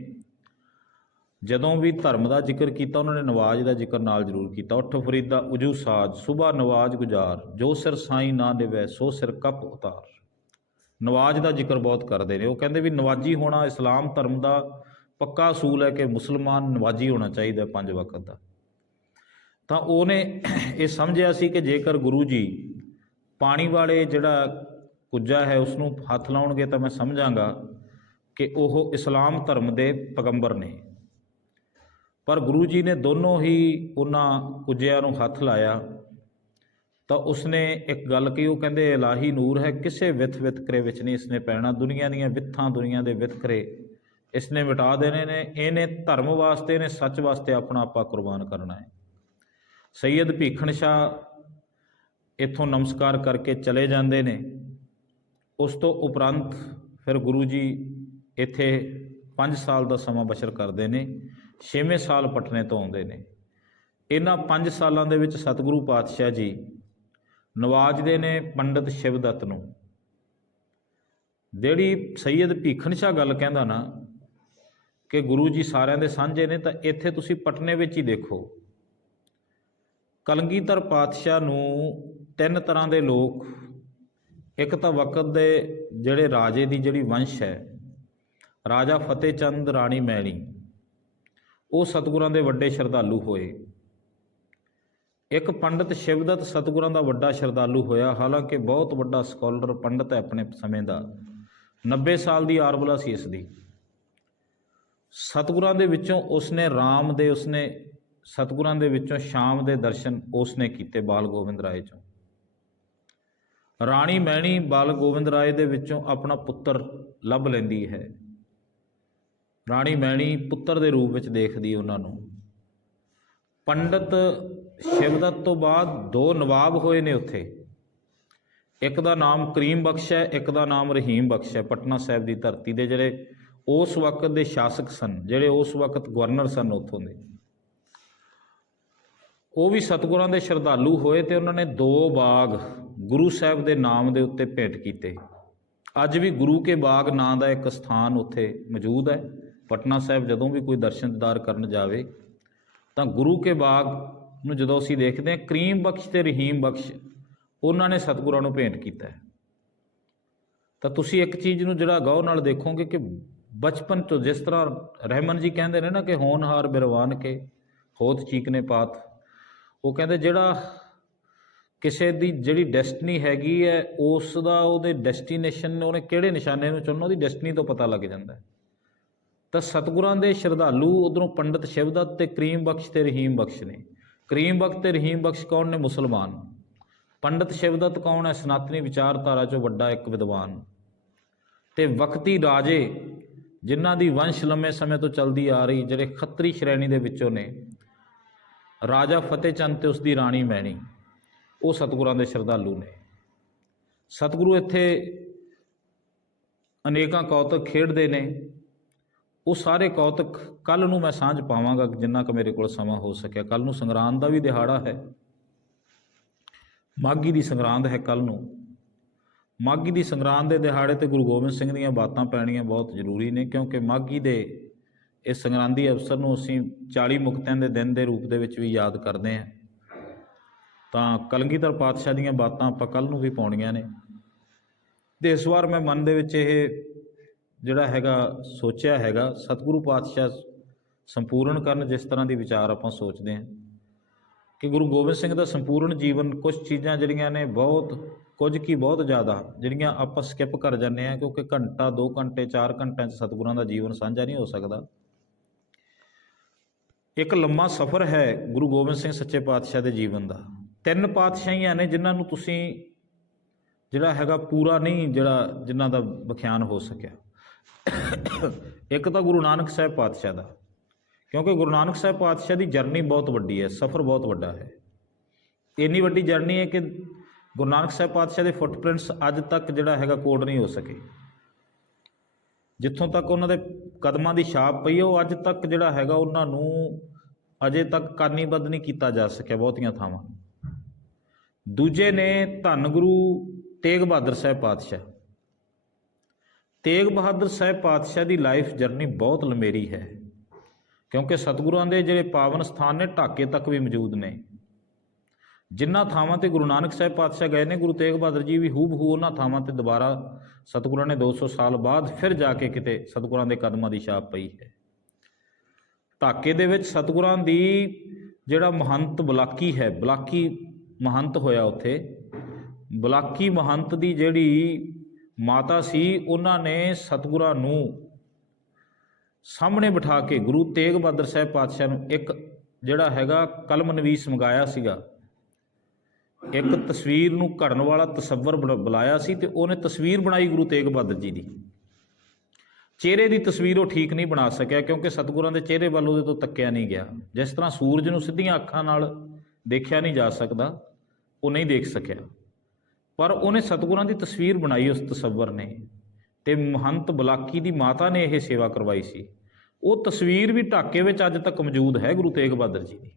ਜਦੋਂ ਵੀ ਧਰਮ ਦਾ ਜ਼ਿਕਰ ਕੀਤਾ ਉਹਨਾਂ ਨੇ ਨਵਾਜ਼ ਦਾ ਜ਼ਿਕਰ ਨਾਲ ਜ਼ਰੂਰ ਕੀਤਾ। ਉੱਠ ਫਰੀਦਾ ਉਜੂ ਸਾਜ ਸੁਬਾ ਨਵਾਜ਼ ਗੁਜ਼ਾਰ, ਜੋ ਸਿਰ ਸਾਈਂ ਨਾ ਨਿਵੈ ਸੋ ਸਿਰ ਕੱਪ ਉਤਾਰ। ਨਵਾਜ਼ ਦਾ ਜ਼ਿਕਰ ਬਹੁਤ ਕਰਦੇ ਨੇ। ਉਹ ਕਹਿੰਦੇ ਵੀ ਨਵਾਜੀ ਹੋਣਾ ਇਸਲਾਮ ਧਰਮ ਦਾ ਪੱਕਾ ਅਸੂਲ ਹੈ ਕਿ ਮੁਸਲਮਾਨ ਨਵਾਜੀ ਹੋਣਾ ਚਾਹੀਦਾ 5 ਵਕਤ ਦਾ। ਤਾਂ ਉਹਨੇ ਇਹ ਸਮਝਿਆ ਸੀ ਕਿ ਜੇਕਰ ਗੁਰੂ ਜੀ ਪਾਣੀ ਵਾਲੇ ਜਿਹੜਾ ਕੁੱਜਾ ਹੈ ਉਸ ਨੂੰ ਹੱਥ ਲਾਉਣਗੇ ਤਾਂ ਮੈਂ ਸਮਝਾਂਗਾ ਕਿ ਉਹ ਇਸਲਾਮ ਧਰਮ ਦੇ ਪੈਗੰਬਰ ਨੇ। ਪਰ ਗੁਰੂ ਜੀ ਨੇ ਦੋਨੋਂ ਹੀ ਉਹਨਾਂ ਕੁੱਜਿਆਂ ਨੂੰ ਹੱਥ ਲਾਇਆ ਤਾਂ ਉਸਨੇ ਇੱਕ ਗੱਲ ਕਹੀ, ਉਹ ਕਹਿੰਦੇ ਇਲਾਹੀ ਨੂਰ ਹੈ, ਕਿਸੇ ਵਿਤਕਰੇ ਵਿੱਚ ਨਹੀਂ ਇਸਨੇ ਪੈਣਾ, ਦੁਨੀਆ ਦੀਆਂ ਵਿਥਾਂ, ਦੁਨੀਆ ਦੇ ਵਿਤਕਰੇ ਇਸਨੇ ਮਿਟਾ ਦੇਣੇ ਨੇ, ਇਹਨੇ ਧਰਮ ਵਾਸਤੇ, ਇਹਨੇ ਸੱਚ ਵਾਸਤੇ ਆਪਣਾ ਆਪਾ ਕੁਰਬਾਨ ਕਰਨਾ ਹੈ। ਸੈਯਦ ਭੀਖਣ ਸ਼ਾਹ ਇੱਥੋਂ ਨਮਸਕਾਰ ਕਰਕੇ ਚਲੇ ਜਾਂਦੇ ਨੇ। ਉਸ ਤੋਂ ਉਪਰੰਤ ਫਿਰ ਗੁਰੂ ਜੀ ਇੱਥੇ 5 ਸਾਲ ਦਾ ਸਮਾਂ ਬਸ਼ਰ ਕਰਦੇ ਨੇ। 6ਵੇਂ ਸਾਲ ਪਟਨੇ ਤੋਂ ਆਉਂਦੇ ਨੇ। ਇਹਨਾਂ 5 ਸਾਲਾਂ ਦੇ ਵਿੱਚ ਸਤਿਗੁਰੂ ਪਾਤਸ਼ਾਹ ਜੀ ਨਵਾਜਦੇ ਨੇ ਪੰਡਿਤ ਸ਼ਿਵਦੱਤ ਨੂੰ। ਜਿਹੜੀ ਸੈਯਦ ਭੀਖਣ ਸ਼ਾਹ ਗੱਲ ਕਹਿੰਦਾ ਨਾ ਕਿ ਗੁਰੂ ਜੀ ਸਾਰਿਆਂ ਦੇ ਸਾਂਝੇ ਨੇ, ਤਾਂ ਇੱਥੇ ਤੁਸੀਂ ਪਟਨੇ ਵਿੱਚ ਹੀ ਦੇਖੋ, ਕਲਗੀਧਰ ਪਾਤਸ਼ਾਹ ਨੂੰ 3 ਤਰ੍ਹਾਂ ਦੇ ਲੋਕ, ਇੱਕ ਤਾਂ ਵਕਤ ਦੇ ਜਿਹੜੇ ਰਾਜੇ ਦੀ ਜਿਹੜੀ ਵੰਸ਼ ਹੈ, ਰਾਜਾ ਫਤਿਹ ਚੰਦ, ਰਾਣੀ ਮੈਣੀ, ਉਹ ਸਤਿਗੁਰਾਂ ਦੇ ਵੱਡੇ ਸ਼ਰਧਾਲੂ ਹੋਏ। ਇੱਕ ਪੰਡਿਤ ਸ਼ਿਵਦੱਤ ਸਤਿਗੁਰਾਂ ਦਾ ਵੱਡਾ ਸ਼ਰਧਾਲੂ ਹੋਇਆ, ਹਾਲਾਂਕਿ ਬਹੁਤ ਵੱਡਾ ਸਕਾਲਰ ਪੰਡਿਤ ਹੈ ਆਪਣੇ ਸਮੇਂ ਦਾ। 90 ਸਾਲ ਦੀ ਆਰਬਲਾ ਸੀ ਇਸ ਦੀ। ਸਤਿਗੁਰਾਂ ਦੇ ਵਿੱਚੋਂ ਉਸਨੇ ਰਾਮ ਦੇ, ਉਸਨੇ ਸਤਿਗੁਰਾਂ ਦੇ ਵਿੱਚੋਂ ਸ਼ਾਮ ਦੇ ਦਰਸ਼ਨ ਉਸਨੇ ਕੀਤੇ ਬਾਲ ਗੋਬਿੰਦ ਰਾਏ ਚੋਂ। ਰਾਣੀ ਮੈਣੀ ਬਾਲ ਗੋਬਿੰਦ ਰਾਏ ਦੇ ਵਿੱਚੋਂ ਆਪਣਾ ਪੁੱਤਰ ਲੱਭ ਲੈਂਦੀ ਹੈ। ਰਾਣੀ ਮੈਣੀ ਪੁੱਤਰ ਦੇ ਰੂਪ ਵਿੱਚ ਦੇਖਦੀ ਉਹਨਾਂ ਨੂੰ। ਪੰਡਿਤ ਸ਼ਿਵਦੱਤ ਤੋਂ ਬਾਅਦ 2 ਨਵਾਬ ਹੋਏ ਨੇ ਉੱਥੇ। ਇੱਕ ਦਾ ਨਾਮ ਕਰੀਮ ਬਖਸ਼ ਹੈ, ਇੱਕ ਦਾ ਨਾਮ ਰਹੀਮ ਬਖਸ਼ ਹੈ। ਪਟਨਾ ਸਾਹਿਬ ਦੀ ਧਰਤੀ ਦੇ ਜਿਹੜੇ ਉਸ ਵਕਤ ਦੇ ਸ਼ਾਸਕ ਸਨ, ਜਿਹੜੇ ਉਸ ਵਕਤ ਗਵਰਨਰ ਸਨ ਉੱਥੋਂ ਦੇ, ਉਹ ਵੀ ਸਤਿਗੁਰਾਂ ਦੇ ਸ਼ਰਧਾਲੂ ਹੋਏ ਤੇ ਉਹਨਾਂ ਨੇ 2 ਬਾਗ ਗੁਰੂ ਸਾਹਿਬ ਦੇ ਨਾਮ ਦੇ ਉੱਤੇ ਭੇਟ ਕੀਤੇ। ਅੱਜ ਵੀ ਗੁਰੂ ਕੇ ਬਾਗ ਨਾਂ ਦਾ ਇੱਕ ਸਥਾਨ ਉੱਥੇ ਮੌਜੂਦ ਹੈ। ਪਟਨਾ ਸਾਹਿਬ ਜਦੋਂ ਵੀ ਕੋਈ ਦਰਸ਼ਨ ਦੀਦਾਰ ਕਰਨ ਜਾਵੇ ਤਾਂ ਗੁਰੂ ਕੇ ਬਾਗ ਨੂੰ ਜਦੋਂ ਅਸੀਂ ਦੇਖਦੇ ਹਾਂ, ਕਰੀਮ ਬਖਸ਼ ਤੇ ਰਹੀਮ ਬਖਸ਼ ਉਹਨਾਂ ਨੇ ਸਤਿਗੁਰਾਂ ਨੂੰ ਭੇਂਟ ਕੀਤਾ ਹੈ। ਤਾਂ ਤੁਸੀਂ ਇੱਕ ਚੀਜ਼ ਨੂੰ ਜਿਹੜਾ ਗੌਰ ਨਾਲ ਦੇਖੋਗੇ ਕਿ ਬਚਪਨ ਤੋਂ, ਜਿਸ ਤਰ੍ਹਾਂ ਰਹਿਮਨ ਜੀ ਕਹਿੰਦੇ ਨੇ ਨਾ ਕਿ ਹੋਣਹਾਰ ਬਿਰਵਾਨ ਕੇ ਹੋਤ ਚੀਕਨੇ ਪਾਤ, ਉਹ ਕਹਿੰਦੇ ਜਿਹੜਾ ਕਿਸੇ ਦੀ ਜਿਹੜੀ ਡੈਸਟਨੀ ਹੈਗੀ ਹੈ, ਉਸ ਦਾ ਉਹਦੇ ਡੈਸਟੀਨੇਸ਼ਨ, ਉਹਨੇ ਕਿਹੜੇ ਨਿਸ਼ਾਨੇ ਨੂੰ ਚੁਣਨਾ, ਉਹਦੀ ਡੈਸਟਨੀ ਤੋਂ ਪਤਾ ਲੱਗ ਜਾਂਦਾ ਹੈ। ਤਾਂ ਸਤਿਗੁਰਾਂ ਦੇ ਸ਼ਰਧਾਲੂ ਉੱਧਰੋਂ ਪੰਡਿਤ ਸ਼ਿਵਦੱਤ ਤੇ ਕਰੀਮ ਬਖਸ਼ ਤੇ ਰਹੀਮ ਬਖਸ਼ ਨੇ। ਕਰੀਮ ਬਖਸ਼ ਤੇ ਰਹੀਮ ਬਖਸ਼ ਕੌਣ ਨੇ? ਮੁਸਲਮਾਨ। ਪੰਡਿਤ ਸ਼ਿਵਦੱਤ ਕੌਣ ਹੈ? ਸਨਾਤਨੀ ਵਿਚਾਰਧਾਰਾ 'ਚੋਂ ਵੱਡਾ ਇੱਕ ਵਿਦਵਾਨ ਤੇ ਵਕਤੀ ਰਾਜੇ, ਜਿਨ੍ਹਾਂ ਦੀ ਵੰਸ਼ ਲੰਮੇ ਸਮੇਂ ਤੋਂ ਚੱਲਦੀ ਆ ਰਹੀ, ਜਿਹੜੇ ਖੱਤਰੀ ਸ਼੍ਰੇਣੀ ਦੇ ਵਿੱਚੋਂ ਨੇ, ਰਾਜਾ ਫਤਿਹ ਚੰਦ ਤੇ ਉਸ ਦੀ ਰਾਣੀ ਮੈਣੀ, ਉਹ ਸਤਿਗੁਰਾਂ ਦੇ ਸ਼ਰਧਾਲੂ ਨੇ। ਸਤਿਗੁਰੂ ਇੱਥੇ ਅਨੇਕਾਂ ਕੌਤਕ ਖੇਡਦੇ ਨੇ। ਉਹ ਸਾਰੇ ਕੌਤਕ ਕੱਲ੍ਹ ਨੂੰ ਮੈਂ ਸਾਂਝ ਪਾਵਾਂਗਾ, ਜਿੰਨਾ ਕੁ ਮੇਰੇ ਕੋਲ ਸਮਾਂ ਹੋ ਸਕਿਆ। ਕੱਲ੍ਹ ਨੂੰ ਸੰਗਰਾਂਦ ਦਾ ਵੀ ਦਿਹਾੜਾ ਹੈ, ਮਾਘੀ ਦੀ ਸੰਗਰਾਂਦ ਹੈ ਕੱਲ੍ਹ ਨੂੰ। ਮਾਘੀ ਦੀ ਸੰਗਰਾਂਦ ਦੇ ਦਿਹਾੜੇ 'ਤੇ ਗੁਰੂ ਗੋਬਿੰਦ ਸਿੰਘ ਦੀਆਂ ਬਾਤਾਂ ਪੈਣੀਆਂ ਬਹੁਤ ਜ਼ਰੂਰੀ ਨੇ, ਕਿਉਂਕਿ ਮਾਘੀ ਦੇ ਇਸ ਸੰਗਰਾਂਦੀ ਅਵਸਰ ਨੂੰ ਅਸੀਂ 40 ਮੁਕਤਿਆਂ ਦੇ ਦਿਨ ਦੇ ਰੂਪ ਦੇ ਵਿੱਚ ਵੀ ਯਾਦ ਕਰਦੇ ਹਾਂ। ਤਾਂ ਕਲਗੀਧਰ ਪਾਤਸ਼ਾਹ ਦੀਆਂ ਬਾਤਾਂ ਆਪਾਂ ਕੱਲ੍ਹ ਨੂੰ ਵੀ ਪਾਉਣੀਆਂ ਨੇ। ਅਤੇ ਇਸ ਵਾਰ ਮੈਂ ਮਨ ਦੇ ਵਿੱਚ ਇਹ ਜਿਹੜਾ ਹੈਗਾ ਸੋਚਿਆ ਹੈਗਾ, ਸਤਿਗੁਰੂ ਪਾਤਸ਼ਾਹ ਸੰਪੂਰਨ ਕਰਨ ਜਿਸ ਤਰ੍ਹਾਂ ਦੀ ਵਿਚਾਰ ਆਪਾਂ ਸੋਚਦੇ ਹਾਂ ਕਿ ਗੁਰੂ ਗੋਬਿੰਦ ਸਿੰਘ ਦਾ ਸੰਪੂਰਨ ਜੀਵਨ, ਕੁਝ ਚੀਜ਼ਾਂ ਜਿਹੜੀਆਂ ਨੇ ਬਹੁਤ, ਕੁਝ ਕੀ ਬਹੁਤ ਜ਼ਿਆਦਾ, ਜਿਹੜੀਆਂ ਆਪਾਂ ਸਕਿਪ ਕਰ ਜਾਂਦੇ ਹਾਂ, ਕਿਉਂਕਿ ਘੰਟਾ 2 ਘੰਟੇ 4 ਘੰਟਿਆਂ 'ਚ ਸਤਿਗੁਰਾਂ ਦਾ ਜੀਵਨ ਸਾਂਝਾ ਨਹੀਂ ਹੋ ਸਕਦਾ। ਇੱਕ ਲੰਮਾ ਸਫ਼ਰ ਹੈ ਗੁਰੂ ਗੋਬਿੰਦ ਸਿੰਘ ਸੱਚੇ ਪਾਤਸ਼ਾਹ ਦੇ ਜੀਵਨ ਦਾ। 3 ਪਾਤਸ਼ਾਹੀਆਂ ਨੇ ਜਿਨ੍ਹਾਂ ਨੂੰ ਤੁਸੀਂ ਜਿਹੜਾ ਹੈਗਾ ਪੂਰਾ ਨਹੀਂ, ਜਿਨ੍ਹਾਂ ਦਾ ਵਿਖਿਆਨ ਹੋ ਸਕਿਆ। ਇੱਕ ਤਾਂ ਗੁਰੂ ਨਾਨਕ ਸਾਹਿਬ ਪਾਤਸ਼ਾਹ ਦਾ, ਕਿਉਂਕਿ ਗੁਰੂ ਨਾਨਕ ਸਾਹਿਬ ਪਾਤਸ਼ਾਹ ਦੀ ਜਰਨੀ ਬਹੁਤ ਵੱਡੀ ਹੈ, ਸਫ਼ਰ ਬਹੁਤ ਵੱਡਾ ਹੈ। ਇੰਨੀ ਵੱਡੀ ਜਰਨੀ ਹੈ ਕਿ ਗੁਰੂ ਨਾਨਕ ਸਾਹਿਬ ਪਾਤਸ਼ਾਹ ਦੇ ਫੁੱਟਪ੍ਰਿੰਟਸ ਅੱਜ ਤੱਕ ਜਿਹੜਾ ਹੈਗਾ ਕੋਡ ਨਹੀਂ ਹੋ ਸਕੇ। ਜਿੱਥੋਂ ਤੱਕ ਉਹਨਾਂ ਦੇ ਕਦਮਾਂ ਦੀ ਛਾਪ ਪਈ ਹੈ, ਉਹ ਅੱਜ ਤੱਕ ਜਿਹੜਾ ਹੈਗਾ ਉਹਨਾਂ ਨੂੰ ਅਜੇ ਤੱਕ ਕਾਨੀਬੱਧ ਨਹੀਂ ਕੀਤਾ ਜਾ ਸਕਿਆ ਬਹੁਤੀਆਂ ਥਾਵਾਂ। ਦੂਜੇ ਨੇ ਧੰਨ ਗੁਰੂ ਤੇਗ ਬਹਾਦਰ ਸਾਹਿਬ ਪਾਤਸ਼ਾਹ। ਤੇਗ ਬਹਾਦਰ ਸਾਹਿਬ ਪਾਤਸ਼ਾਹ ਦੀ ਲਾਈਫ ਜਰਨੀ ਬਹੁਤ ਲੰਮੇਰੀ ਹੈ, ਕਿਉਂਕਿ ਸਤਿਗੁਰਾਂ ਦੇ ਜਿਹੜੇ ਪਾਵਨ ਸਥਾਨ ਨੇ ਢਾਕੇ ਤੱਕ ਵੀ ਮੌਜੂਦ ਨੇ। ਜਿਨ੍ਹਾਂ ਥਾਵਾਂ 'ਤੇ ਗੁਰੂ ਨਾਨਕ ਸਾਹਿਬ ਪਾਤਸ਼ਾਹ ਗਏ ਨੇ, ਗੁਰੂ ਤੇਗ ਬਹਾਦਰ ਜੀ ਵੀ ਹੂ ਬਹੂ ਉਹਨਾਂ ਥਾਵਾਂ 'ਤੇ ਦੁਬਾਰਾ ਸਤਿਗੁਰਾਂ ਨੇ 200 ਸਾਲ ਬਾਅਦ ਫਿਰ ਜਾ ਕੇ ਕਿਤੇ ਸਤਿਗੁਰਾਂ ਦੇ ਕਦਮਾਂ ਦੀ ਛਾਪ ਪਈ ਹੈ। ਢਾਕੇ ਦੇ ਵਿੱਚ ਸਤਿਗੁਰਾਂ ਦੀ ਜਿਹੜਾ ਮਹੰਤ ਬਲਾਕੀ ਹੈ, ਬਲਾਕੀ ਮਹੰਤ ਹੋਇਆ ਉੱਥੇ, ਬਲਾਕੀ ਮਹੰਤ ਦੀ ਜਿਹੜੀ ਮਾਤਾ ਸੀ, ਉਹਨਾਂ ਨੇ ਸਤਿਗੁਰਾਂ ਨੂੰ ਸਾਹਮਣੇ ਬਿਠਾ ਕੇ ਗੁਰੂ ਤੇਗ ਬਹਾਦਰ ਸਾਹਿਬ ਪਾਤਸ਼ਾਹ ਨੂੰ ਇੱਕ ਜਿਹੜਾ ਹੈਗਾ ਕਲਮ ਨਵੀਸ ਮੰਗਾਇਆ ਸੀਗਾ। ਇੱਕ ਤਸਵੀਰ ਨੂੰ ਘੜਨ ਵਾਲਾ ਤਸੱਵਰ ਬੁਲਾਇਆ ਸੀ ਤੇ ਉਹਨੇ ਤਸਵੀਰ ਬਣਾਈ ਗੁਰੂ ਤੇਗ ਬਹਾਦਰ ਜੀ ਦੀ। ਚਿਹਰੇ ਦੀ ਤਸਵੀਰ ਉਹ ਠੀਕ ਨਹੀਂ ਬਣਾ ਸਕਿਆ, ਕਿਉਂਕਿ ਸਤਿਗੁਰਾਂ ਦੇ ਚਿਹਰੇ ਵੱਲ ਉਹਦੇ ਤੋਂ ਤੱਕਿਆ ਨਹੀਂ ਗਿਆ। ਜਿਸ ਤਰ੍ਹਾਂ ਸੂਰਜ ਨੂੰ ਸਿੱਧੀਆਂ ਅੱਖਾਂ ਨਾਲ ਦੇਖਿਆ ਨਹੀਂ ਜਾ ਸਕਦਾ, ਉਹ ਨਹੀਂ ਦੇਖ ਸਕਿਆ, ਪਰ ਉਹਨੇ ਸਤਿਗੁਰਾਂ ਦੀ ਤਸਵੀਰ ਬਣਾਈ ਉਸ ਤਸੱਵਰ ਨੇ। ਤੇ ਮਹੰਤ ਬਲਾਕੀ ਦੀ ਮਾਤਾ ਨੇ ਇਹ ਸੇਵਾ ਕਰਵਾਈ ਸੀ। ਉਹ ਤਸਵੀਰ ਵੀ ਢਾਕੇ ਵਿੱਚ ਅੱਜ ਤੱਕ ਮੌਜੂਦ ਹੈ ਗੁਰੂ ਤੇਗ ਬਹਾਦਰ ਜੀ ਦੀ।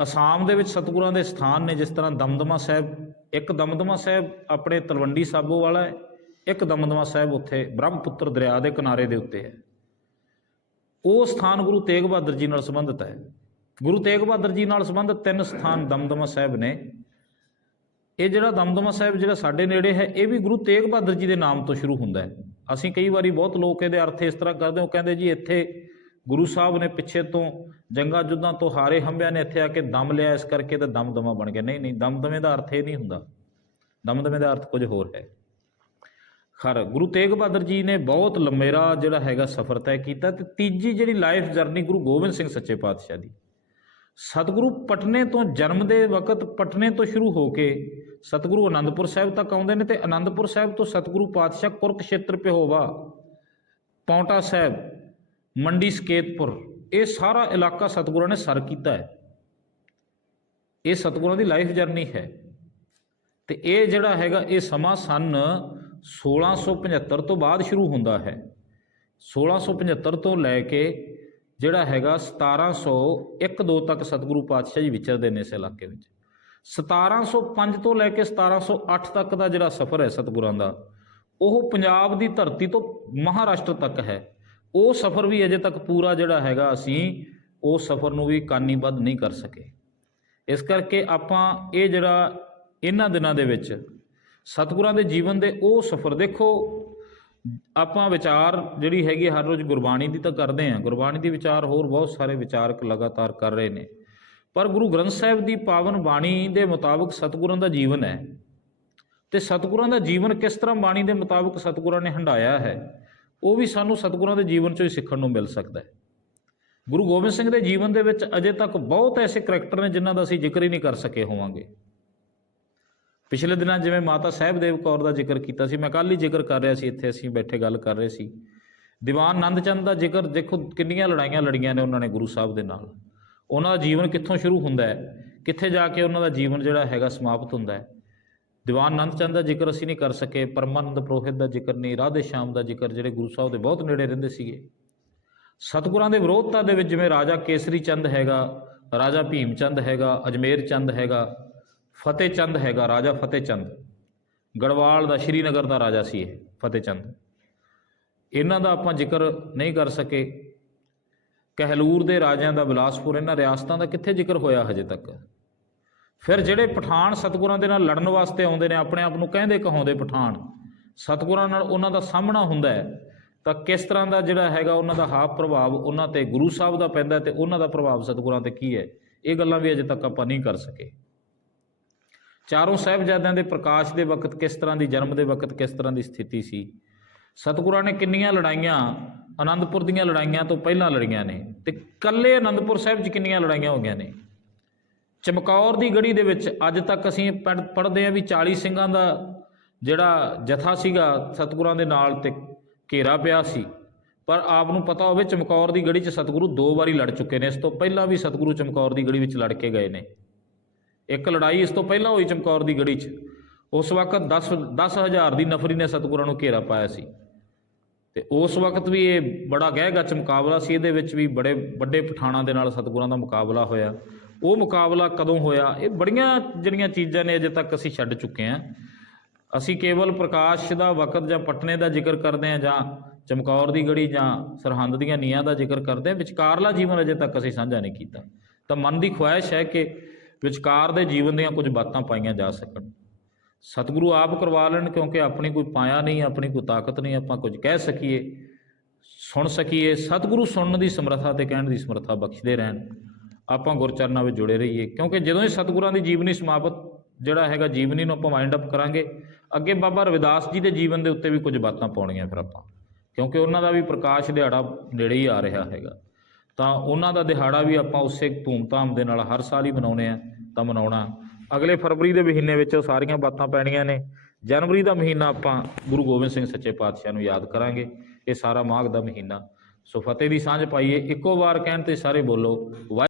ਅਸਾਮ ਦੇ ਵਿੱਚ ਸਤਿਗੁਰਾਂ ਦੇ ਸਥਾਨ ਨੇ, ਜਿਸ ਤਰ੍ਹਾਂ ਦਮਦਮਾ ਸਾਹਿਬ, ਇੱਕ ਦਮਦਮਾ ਸਾਹਿਬ ਆਪਣੇ ਤਲਵੰਡੀ ਸਾਬੋ ਵਾਲਾ ਹੈ, ਇੱਕ ਦਮਦਮਾ ਸਾਹਿਬ ਉੱਥੇ ਬ੍ਰਹਮਪੁੱਤਰ ਦਰਿਆ ਦੇ ਕਿਨਾਰੇ ਦੇ ਉੱਤੇ ਹੈ। ਉਹ ਸਥਾਨ ਗੁਰੂ ਤੇਗ ਬਹਾਦਰ ਜੀ ਨਾਲ ਸੰਬੰਧਿਤ ਹੈ। ਗੁਰੂ ਤੇਗ ਬਹਾਦਰ ਜੀ ਨਾਲ ਸੰਬੰਧਿਤ 3 ਸਥਾਨ ਦਮਦਮਾ ਸਾਹਿਬ ਨੇ। ਇਹ ਜਿਹੜਾ ਦਮਦਮਾ ਸਾਹਿਬ ਜਿਹੜਾ ਸਾਡੇ ਨੇੜੇ ਹੈ, ਇਹ ਵੀ ਗੁਰੂ ਤੇਗ ਬਹਾਦਰ ਜੀ ਦੇ ਨਾਮ ਤੋਂ ਸ਼ੁਰੂ ਹੁੰਦਾ ਹੈ। ਅਸੀਂ ਕਈ ਵਾਰੀ ਬਹੁਤ ਲੋਕ ਇਹਦੇ ਅਰਥ ਇਸ ਤਰ੍ਹਾਂ ਕਰਦੇ, ਉਹ ਕਹਿੰਦੇ ਜੀ ਇੱਥੇ ਗੁਰੂ ਸਾਹਿਬ ਨੇ ਪਿੱਛੇ ਤੋਂ ਜੰਗਾਂ ਜੁੱਧਾਂ ਤੋਂ ਹਾਰੇ ਹੰਭਿਆਂ ਨੇ ਇੱਥੇ ਆ ਕੇ ਦਮ ਲਿਆ, ਇਸ ਕਰਕੇ ਤਾਂ ਦਮਦਮਾ ਬਣ ਗਿਆ। ਨਹੀਂ, ਦਮਦਮੇ ਦਾ ਅਰਥ ਇਹ ਨਹੀਂ ਹੁੰਦਾ। ਦਮਦਮੇ ਦਾ ਅਰਥ ਕੁਝ ਹੋਰ ਹੈ। ਖੈਰ, ਗੁਰੂ ਤੇਗ ਬਹਾਦਰ ਜੀ ਨੇ ਬਹੁਤ ਲੰਮੇਰਾ ਜਿਹੜਾ ਹੈਗਾ ਸਫ਼ਰ ਤੈਅ ਕੀਤਾ। ਤੇ ਤੀਜੀ ਜਿਹੜੀ ਲਾਈਫ ਜਰਨੀ ਗੁਰੂ ਗੋਬਿੰਦ ਸਿੰਘ ਸੱਚੇ ਪਾਤਸ਼ਾਹ ਦੀ, ਸਤਿਗੁਰੂ ਪਟਨੇ ਤੋਂ ਜਨਮ ਦੇ ਵਕਤ ਪਟਨੇ ਤੋਂ ਸ਼ੁਰੂ ਹੋ ਕੇ ਸਤਿਗੁਰੂ ਅਨੰਦਪੁਰ ਸਾਹਿਬ ਤੱਕ ਆਉਂਦੇ ਨੇ, ਤੇ ਅਨੰਦਪੁਰ ਸਾਹਿਬ ਤੋਂ ਸਤਿਗੁਰੂ ਪਾਤਸ਼ਾਹ ਕੁਰਕਸ਼ੇਤਰ, ਪਿਹੋਵਾ, ਪੌਂਟਾ ਸਾਹਿਬ, ਮੰਡੀ ਸਕੇਤਪੁਰ, ਇਹ ਸਾਰਾ ਇਲਾਕਾ ਸਤਿਗੁਰਾਂ ਨੇ ਸਰ ਕੀਤਾ ਹੈ। ਇਹ ਸਤਿਗੁਰਾਂ ਦੀ ਲਾਈਫ ਜਰਨੀ ਹੈ। ਤੇ ਇਹ ਜਿਹੜਾ ਹੈਗਾ ਇਹ ਸਮਾਂ ਸਨ 1675 ਤੋਂ ਬਾਅਦ ਸ਼ੁਰੂ ਹੁੰਦਾ ਹੈ। 1675 ਤੋਂ ਲੈ ਕੇ ਜਿਹੜਾ ਹੈਗਾ 1701-2 ਤੱਕ ਸਤਿਗੁਰੂ ਪਾਤਸ਼ਾਹ ਜੀ ਵਿਚਰਦੇ ਨੇ ਇਸ ਇਲਾਕੇ ਵਿੱਚ। 1705 ਤੋਂ ਲੈ ਕੇ 1708 ਤੱਕ ਦਾ ਜਿਹੜਾ ਸਫ਼ਰ ਹੈ ਸਤਿਗੁਰਾਂ ਦਾ, ਉਹ ਪੰਜਾਬ ਦੀ ਧਰਤੀ ਤੋਂ ਮਹਾਰਾਸ਼ਟਰ ਤੱਕ ਹੈ। ਉਹ ਸਫ਼ਰ ਵੀ ਅਜੇ ਤੱਕ ਪੂਰਾ ਜਿਹੜਾ ਹੈਗਾ ਅਸੀਂ ਉਸ ਸਫ਼ਰ ਨੂੰ ਵੀ ਕਾਨੀਬੱਧ ਨਹੀਂ ਕਰ ਸਕੇ। ਇਸ ਕਰਕੇ ਆਪਾਂ ਇਹ ਜਿਹੜਾ ਇਹਨਾਂ ਦਿਨਾਂ ਦੇ ਵਿੱਚ ਸਤਿਗੁਰਾਂ ਦੇ ਜੀਵਨ ਦੇ ਉਹ ਸਫ਼ਰ ਦੇਖੋ। ਆਪਾਂ ਵਿਚਾਰ ਜਿਹੜੀ ਹੈਗੀ ਹਰ ਰੋਜ਼ ਗੁਰਬਾਣੀ ਦੀ ਤਾਂ ਕਰਦੇ ਹਾਂ, ਗੁਰਬਾਣੀ ਦੀ ਵਿਚਾਰ ਹੋਰ ਬਹੁਤ ਸਾਰੇ ਵਿਚਾਰਕ ਲਗਾਤਾਰ ਕਰ ਰਹੇ ਨੇ, ਪਰ ਗੁਰੂ ਗ੍ਰੰਥ ਸਾਹਿਬ ਦੀ ਪਾਵਨ ਬਾਣੀ ਦੇ ਮੁਤਾਬਕ ਸਤਿਗੁਰਾਂ ਦਾ ਜੀਵਨ ਹੈ। ਤੇ ਸਤਿਗੁਰਾਂ ਦਾ ਜੀਵਨ ਕਿਸ ਤਰ੍ਹਾਂ ਬਾਣੀ ਦੇ ਮੁਤਾਬਕ ਸਤਿਗੁਰਾਂ ਨੇ ਹੰਢਾਇਆ ਹੈ, ਉਹ ਵੀ ਸਾਨੂੰ ਸਤਿਗੁਰਾਂ ਦੇ ਜੀਵਨ 'ਚੋਂ ਹੀ ਸਿੱਖਣ ਨੂੰ ਮਿਲ ਸਕਦਾ ਹੈ। ਗੁਰੂ ਗੋਬਿੰਦ ਸਿੰਘ ਦੇ ਜੀਵਨ ਦੇ ਵਿੱਚ ਅਜੇ ਤੱਕ ਬਹੁਤ ਐਸੇ ਕਰੈਕਟਰ ਨੇ ਜਿਨ੍ਹਾਂ ਦਾ ਅਸੀਂ ਜ਼ਿਕਰ ਹੀ ਨਹੀਂ ਕਰ ਸਕੇ ਹੋਵਾਂਗੇ। ਪਿਛਲੇ ਦਿਨਾਂ ਜਿਵੇਂ ਮਾਤਾ ਸਾਹਿਬਦੇਵ ਕੌਰ ਦਾ ਜ਼ਿਕਰ ਕੀਤਾ ਸੀ, ਮੈਂ ਕੱਲ੍ਹ ਹੀ ਜ਼ਿਕਰ ਕਰ ਰਿਹਾ ਸੀ, ਇੱਥੇ ਅਸੀਂ ਬੈਠੇ ਗੱਲ ਕਰ ਰਹੇ ਸੀ। ਦੀਵਾਨ ਆਨੰਦ ਚੰਦ ਦਾ ਜ਼ਿਕਰ ਦੇਖੋ, ਕਿੰਨੀਆਂ ਲੜਾਈਆਂ ਲੜੀਆਂ ਨੇ ਉਹਨਾਂ ਨੇ ਗੁਰੂ ਸਾਹਿਬ ਦੇ ਨਾਲ। ਉਹਨਾਂ ਦਾ ਜੀਵਨ ਕਿੱਥੋਂ ਸ਼ੁਰੂ ਹੁੰਦਾ ਹੈ, ਕਿੱਥੇ ਜਾ ਕੇ ਉਹਨਾਂ ਦਾ ਜੀਵਨ ਜਿਹੜਾ ਹੈਗਾ ਸਮਾਪਤ ਹੁੰਦਾ ਹੈ। ਦੀਵਾਨ ਆਨੰਦ ਚੰਦ ਦਾ ਜ਼ਿਕਰ ਅਸੀਂ ਨਹੀਂ ਕਰ ਸਕੇ, ਪਰਮਾਨੰਦ ਪ੍ਰੋਹਿਤ ਦਾ ਜ਼ਿਕਰ ਨਹੀਂ, ਰਾਧੇ ਸ਼ਾਮ ਦਾ ਜ਼ਿਕਰ, ਜਿਹੜੇ ਗੁਰੂ ਸਾਹਿਬ ਦੇ ਬਹੁਤ ਨੇੜੇ ਰਹਿੰਦੇ ਸੀਗੇ। ਸਤਿਗੁਰਾਂ ਦੇ ਵਿਰੋਧਤਾ ਦੇ ਵਿੱਚ ਜਿਵੇਂ ਰਾਜਾ ਕੇਸਰੀ ਚੰਦ ਹੈਗਾ, ਰਾਜਾ ਭੀਮ ਚੰਦ ਹੈਗਾ, ਅਜਮੇਰ ਚੰਦ ਹੈਗਾ, ਫਤਿਹ ਚੰਦ ਹੈਗਾ, ਰਾਜਾ ਫਤਿਹ ਚੰਦ ਗੜਵਾਲ ਦਾ, ਸ਼੍ਰੀਨਗਰ ਦਾ ਰਾਜਾ ਸੀ ਇਹ ਫਤਿਹ ਚੰਦ। ਇਹਨਾਂ ਦਾ ਆਪਾਂ ਜ਼ਿਕਰ ਨਹੀਂ ਕਰ ਸਕੇ। ਕਹਿਲੂਰ ਦੇ ਰਾਜਿਆਂ ਦਾ, ਬਿਲਾਸਪੁਰ, ਇਹਨਾਂ ਰਿਆਸਤਾਂ ਦਾ ਕਿੱਥੇ ਜ਼ਿਕਰ ਹੋਇਆ ਹਜੇ ਤੱਕ। ਫਿਰ ਜਿਹੜੇ ਪਠਾਨ ਸਤਿਗੁਰਾਂ ਦੇ ਨਾਲ ਲੜਨ ਵਾਸਤੇ ਆਉਂਦੇ ਨੇ, ਆਪਣੇ ਆਪ ਨੂੰ ਕਹਿੰਦੇ ਕਹਾਉਂਦੇ ਪਠਾਨ, ਸਤਿਗੁਰਾਂ ਨਾਲ ਉਹਨਾਂ ਦਾ ਸਾਹਮਣਾ ਹੁੰਦਾ ਹੈ, ਤਾਂ ਕਿਸ ਤਰ੍ਹਾਂ ਦਾ ਜਿਹੜਾ ਹੈਗਾ ਉਹਨਾਂ ਦਾ ਹਾਵ ਪ੍ਰਭਾਵ ਉਹਨਾਂ 'ਤੇ ਗੁਰੂ ਸਾਹਿਬ ਦਾ ਪੈਂਦਾ ਤੇ ਉਹਨਾਂ ਦਾ ਪ੍ਰਭਾਵ ਸਤਿਗੁਰਾਂ 'ਤੇ ਕੀ ਹੈ, ਇਹ ਗੱਲਾਂ ਵੀ ਅਜੇ ਤੱਕ ਆਪਾਂ ਨਹੀਂ ਕਰ ਸਕੇ। ਚਾਰੋਂ ਸਾਹਿਬਜ਼ਾਦਿਆਂ ਦੇ ਪ੍ਰਕਾਸ਼ ਦੇ ਵਕਤ ਕਿਸ ਤਰ੍ਹਾਂ ਦੀ, ਜਨਮ ਦੇ ਵਕਤ ਕਿਸ ਤਰ੍ਹਾਂ ਦੀ ਸਥਿਤੀ ਸੀ। ਸਤਿਗੁਰਾਂ ਨੇ ਕਿੰਨੀਆਂ ਲੜਾਈਆਂ ਆਨੰਦਪੁਰ ਦੀਆਂ ਲੜਾਈਆਂ ਤੋਂ ਪਹਿਲਾਂ ਲੜੀਆਂ ਨੇ, ਤੇ ਇਕੱਲੇ ਆਨੰਦਪੁਰ ਸਾਹਿਬ 'ਚ ਕਿੰਨੀਆਂ ਲੜਾਈਆਂ ਹੋ ਗਈਆਂ ਨੇ। ਚਮਕੌਰ ਦੀ ਗੜੀ ਦੇ ਵਿੱਚ ਅੱਜ ਤੱਕ ਅਸੀਂ ਪੜ੍ਹਦੇ ਹਾਂ ਵੀ 40 ਸਿੰਘਾਂ ਦਾ ਜਿਹੜਾ ਜਥਾ ਸੀਗਾ ਸਤਿਗੁਰਾਂ ਦੇ ਨਾਲ ਤੇ ਘੇਰਾ ਪਿਆ ਸੀ, ਪਰ ਆਪ ਨੂੰ ਪਤਾ ਹੋਵੇ ਚਮਕੌਰ ਦੀ ਗੜੀ 'ਚ ਸਤਿਗੁਰੂ 2 ਵਾਰੀ ਲੜ ਚੁੱਕੇ ਨੇ। ਇਸ ਤੋਂ ਪਹਿਲਾਂ ਵੀ ਸਤਿਗੁਰੂ ਚਮਕੌਰ ਦੀ ਗੜੀ ਵਿੱਚ ਲੜ ਕੇ ਗਏ ਨੇ। ਇੱਕ ਲੜਾਈ ਇਸ ਤੋਂ ਪਹਿਲਾਂ ਹੋਈ ਚਮਕੌਰ ਦੀ ਗੜੀ 'ਚ, ਉਸ ਵਕਤ 10,000 ਦੀ ਨਫਰੀ ਨੇ ਸਤਿਗੁਰਾਂ ਨੂੰ ਘੇਰਾ ਪਾਇਆ ਸੀ, ਤੇ ਉਸ ਵਕਤ ਵੀ ਇਹ ਬੜਾ ਗਹਿ ਗੱਚ ਮੁਕਾਬਲਾ ਸੀ। ਇਹਦੇ ਵਿੱਚ ਵੀ ਬੜੇ ਵੱਡੇ ਪਠਾਣਾਂ ਦੇ ਨਾਲ ਸਤਿਗੁਰਾਂ ਦਾ ਮੁਕਾਬਲਾ ਹੋਇਆ। ਉਹ ਮੁਕਾਬਲਾ ਕਦੋਂ ਹੋਇਆ, ਇਹ ਬੜੀਆਂ ਜਿਹੜੀਆਂ ਚੀਜ਼ਾਂ ਨੇ ਅਜੇ ਤੱਕ ਅਸੀਂ ਛੱਡ ਚੁੱਕੇ ਹਾਂ। ਅਸੀਂ ਕੇਵਲ ਪ੍ਰਕਾਸ਼ ਦਾ ਵਕਤ ਜਾਂ ਪਟਨੇ ਦਾ ਜ਼ਿਕਰ ਕਰਦੇ ਹਾਂ, ਜਾਂ ਚਮਕੌਰ ਦੀ ਗੜੀ ਜਾਂ ਸਰਹੰਦ ਦੀਆਂ ਨੀਹਾਂ ਦਾ ਜ਼ਿਕਰ ਕਰਦੇ ਹਾਂ। ਵਿਚਕਾਰਲਾ ਜੀਵਨ ਅਜੇ ਤੱਕ ਅਸੀਂ ਸਾਂਝਾ ਨਹੀਂ ਕੀਤਾ। ਤਾਂ ਮਨ ਦੀ ਖੁਆਇਸ਼ ਹੈ ਕਿ ਵਿਚਕਾਰ ਦੇ ਜੀਵਨ ਦੀਆਂ ਕੁਝ ਬਾਤਾਂ ਪਾਈਆਂ ਜਾ ਸਕਣ। ਸਤਿਗੁਰੂ ਆਪ ਕਰਵਾ ਲੈਣ, ਕਿਉਂਕਿ ਆਪਣੀ ਕੋਈ ਪਾਇਆ ਨਹੀਂ, ਆਪਣੀ ਕੋਈ ਤਾਕਤ ਨਹੀਂ ਆਪਾਂ ਕੁਝ ਕਹਿ ਸਕੀਏ, ਸੁਣ ਸਕੀਏ। ਸਤਿਗੁਰੂ ਸੁਣਨ ਦੀ ਸਮਰੱਥਾ ਤੇ ਕਹਿਣ ਦੀ ਸਮਰੱਥਾ ਬਖਸ਼ਦੇ ਰਹਿਣ। ਆਪਾਂ ਗੁਰਚਰਨਾਂ ਵਿੱਚ ਜੁੜੇ ਰਹੀਏ, ਕਿਉਂਕਿ ਜਦੋਂ ਹੀ ਸਤਿਗੁਰਾਂ ਦੀ ਜੀਵਨੀ ਸਮਾਪਤ ਜਿਹੜਾ ਹੈਗਾ ਜੀਵਨੀ ਨੂੰ ਆਪਾਂ ਵਾਈਂਡ ਅਪ ਕਰਾਂਗੇ। ਅੱਗੇ ਬਾਬਾ ਰਵਿਦਾਸ ਜੀ ਦੇ ਜੀਵਨ ਦੇ ਉੱਤੇ ਵੀ ਕੁਝ ਬਾਤਾਂ ਪਾਉਣੀਆਂ ਫਿਰ ਆਪਾਂ, ਕਿਉਂਕਿ ਉਹਨਾਂ ਦਾ ਵੀ ਪ੍ਰਕਾਸ਼ ਦਿਹਾੜਾ ਨੇੜੇ ਹੀ ਆ ਰਿਹਾ ਹੈਗਾ, ਤਾਂ ਉਹਨਾਂ ਦਾ ਦਿਹਾੜਾ ਵੀ ਆਪਾਂ ਉਸੇ ਧੂਮਧਾਮ ਦੇ ਨਾਲ ਹਰ ਸਾਲ ਹੀ ਮਨਾਉਂਦੇ ਆ, ਤਾਂ ਮਨਾਉਣਾ। ਅਗਲੇ ਫਰਵਰੀ ਦੇ ਮਹੀਨੇ ਵਿੱਚ ਉਹ ਸਾਰੀਆਂ ਬਾਤਾਂ ਪੈਣੀਆਂ ਨੇ। ਜਨਵਰੀ ਦਾ ਮਹੀਨਾ ਆਪਾਂ ਗੁਰੂ ਗੋਬਿੰਦ ਸਿੰਘ ਸੱਚੇ ਪਾਤਸ਼ਾਹ ਨੂੰ ਯਾਦ ਕਰਾਂਗੇ। ਇਹ ਸਾਰਾ ਮਾਘ ਦਾ ਮਹੀਨਾ। ਸੋ ਫਤਿਹ ਦੀ ਸਾਂਝ ਪਾਈਏ। ਇੱਕੋ ਵਾਰ ਕਹਿਣ 'ਤੇ ਸਾਰੇ ਬੋਲੋ ਵਾਹਿਗੁਰੂ।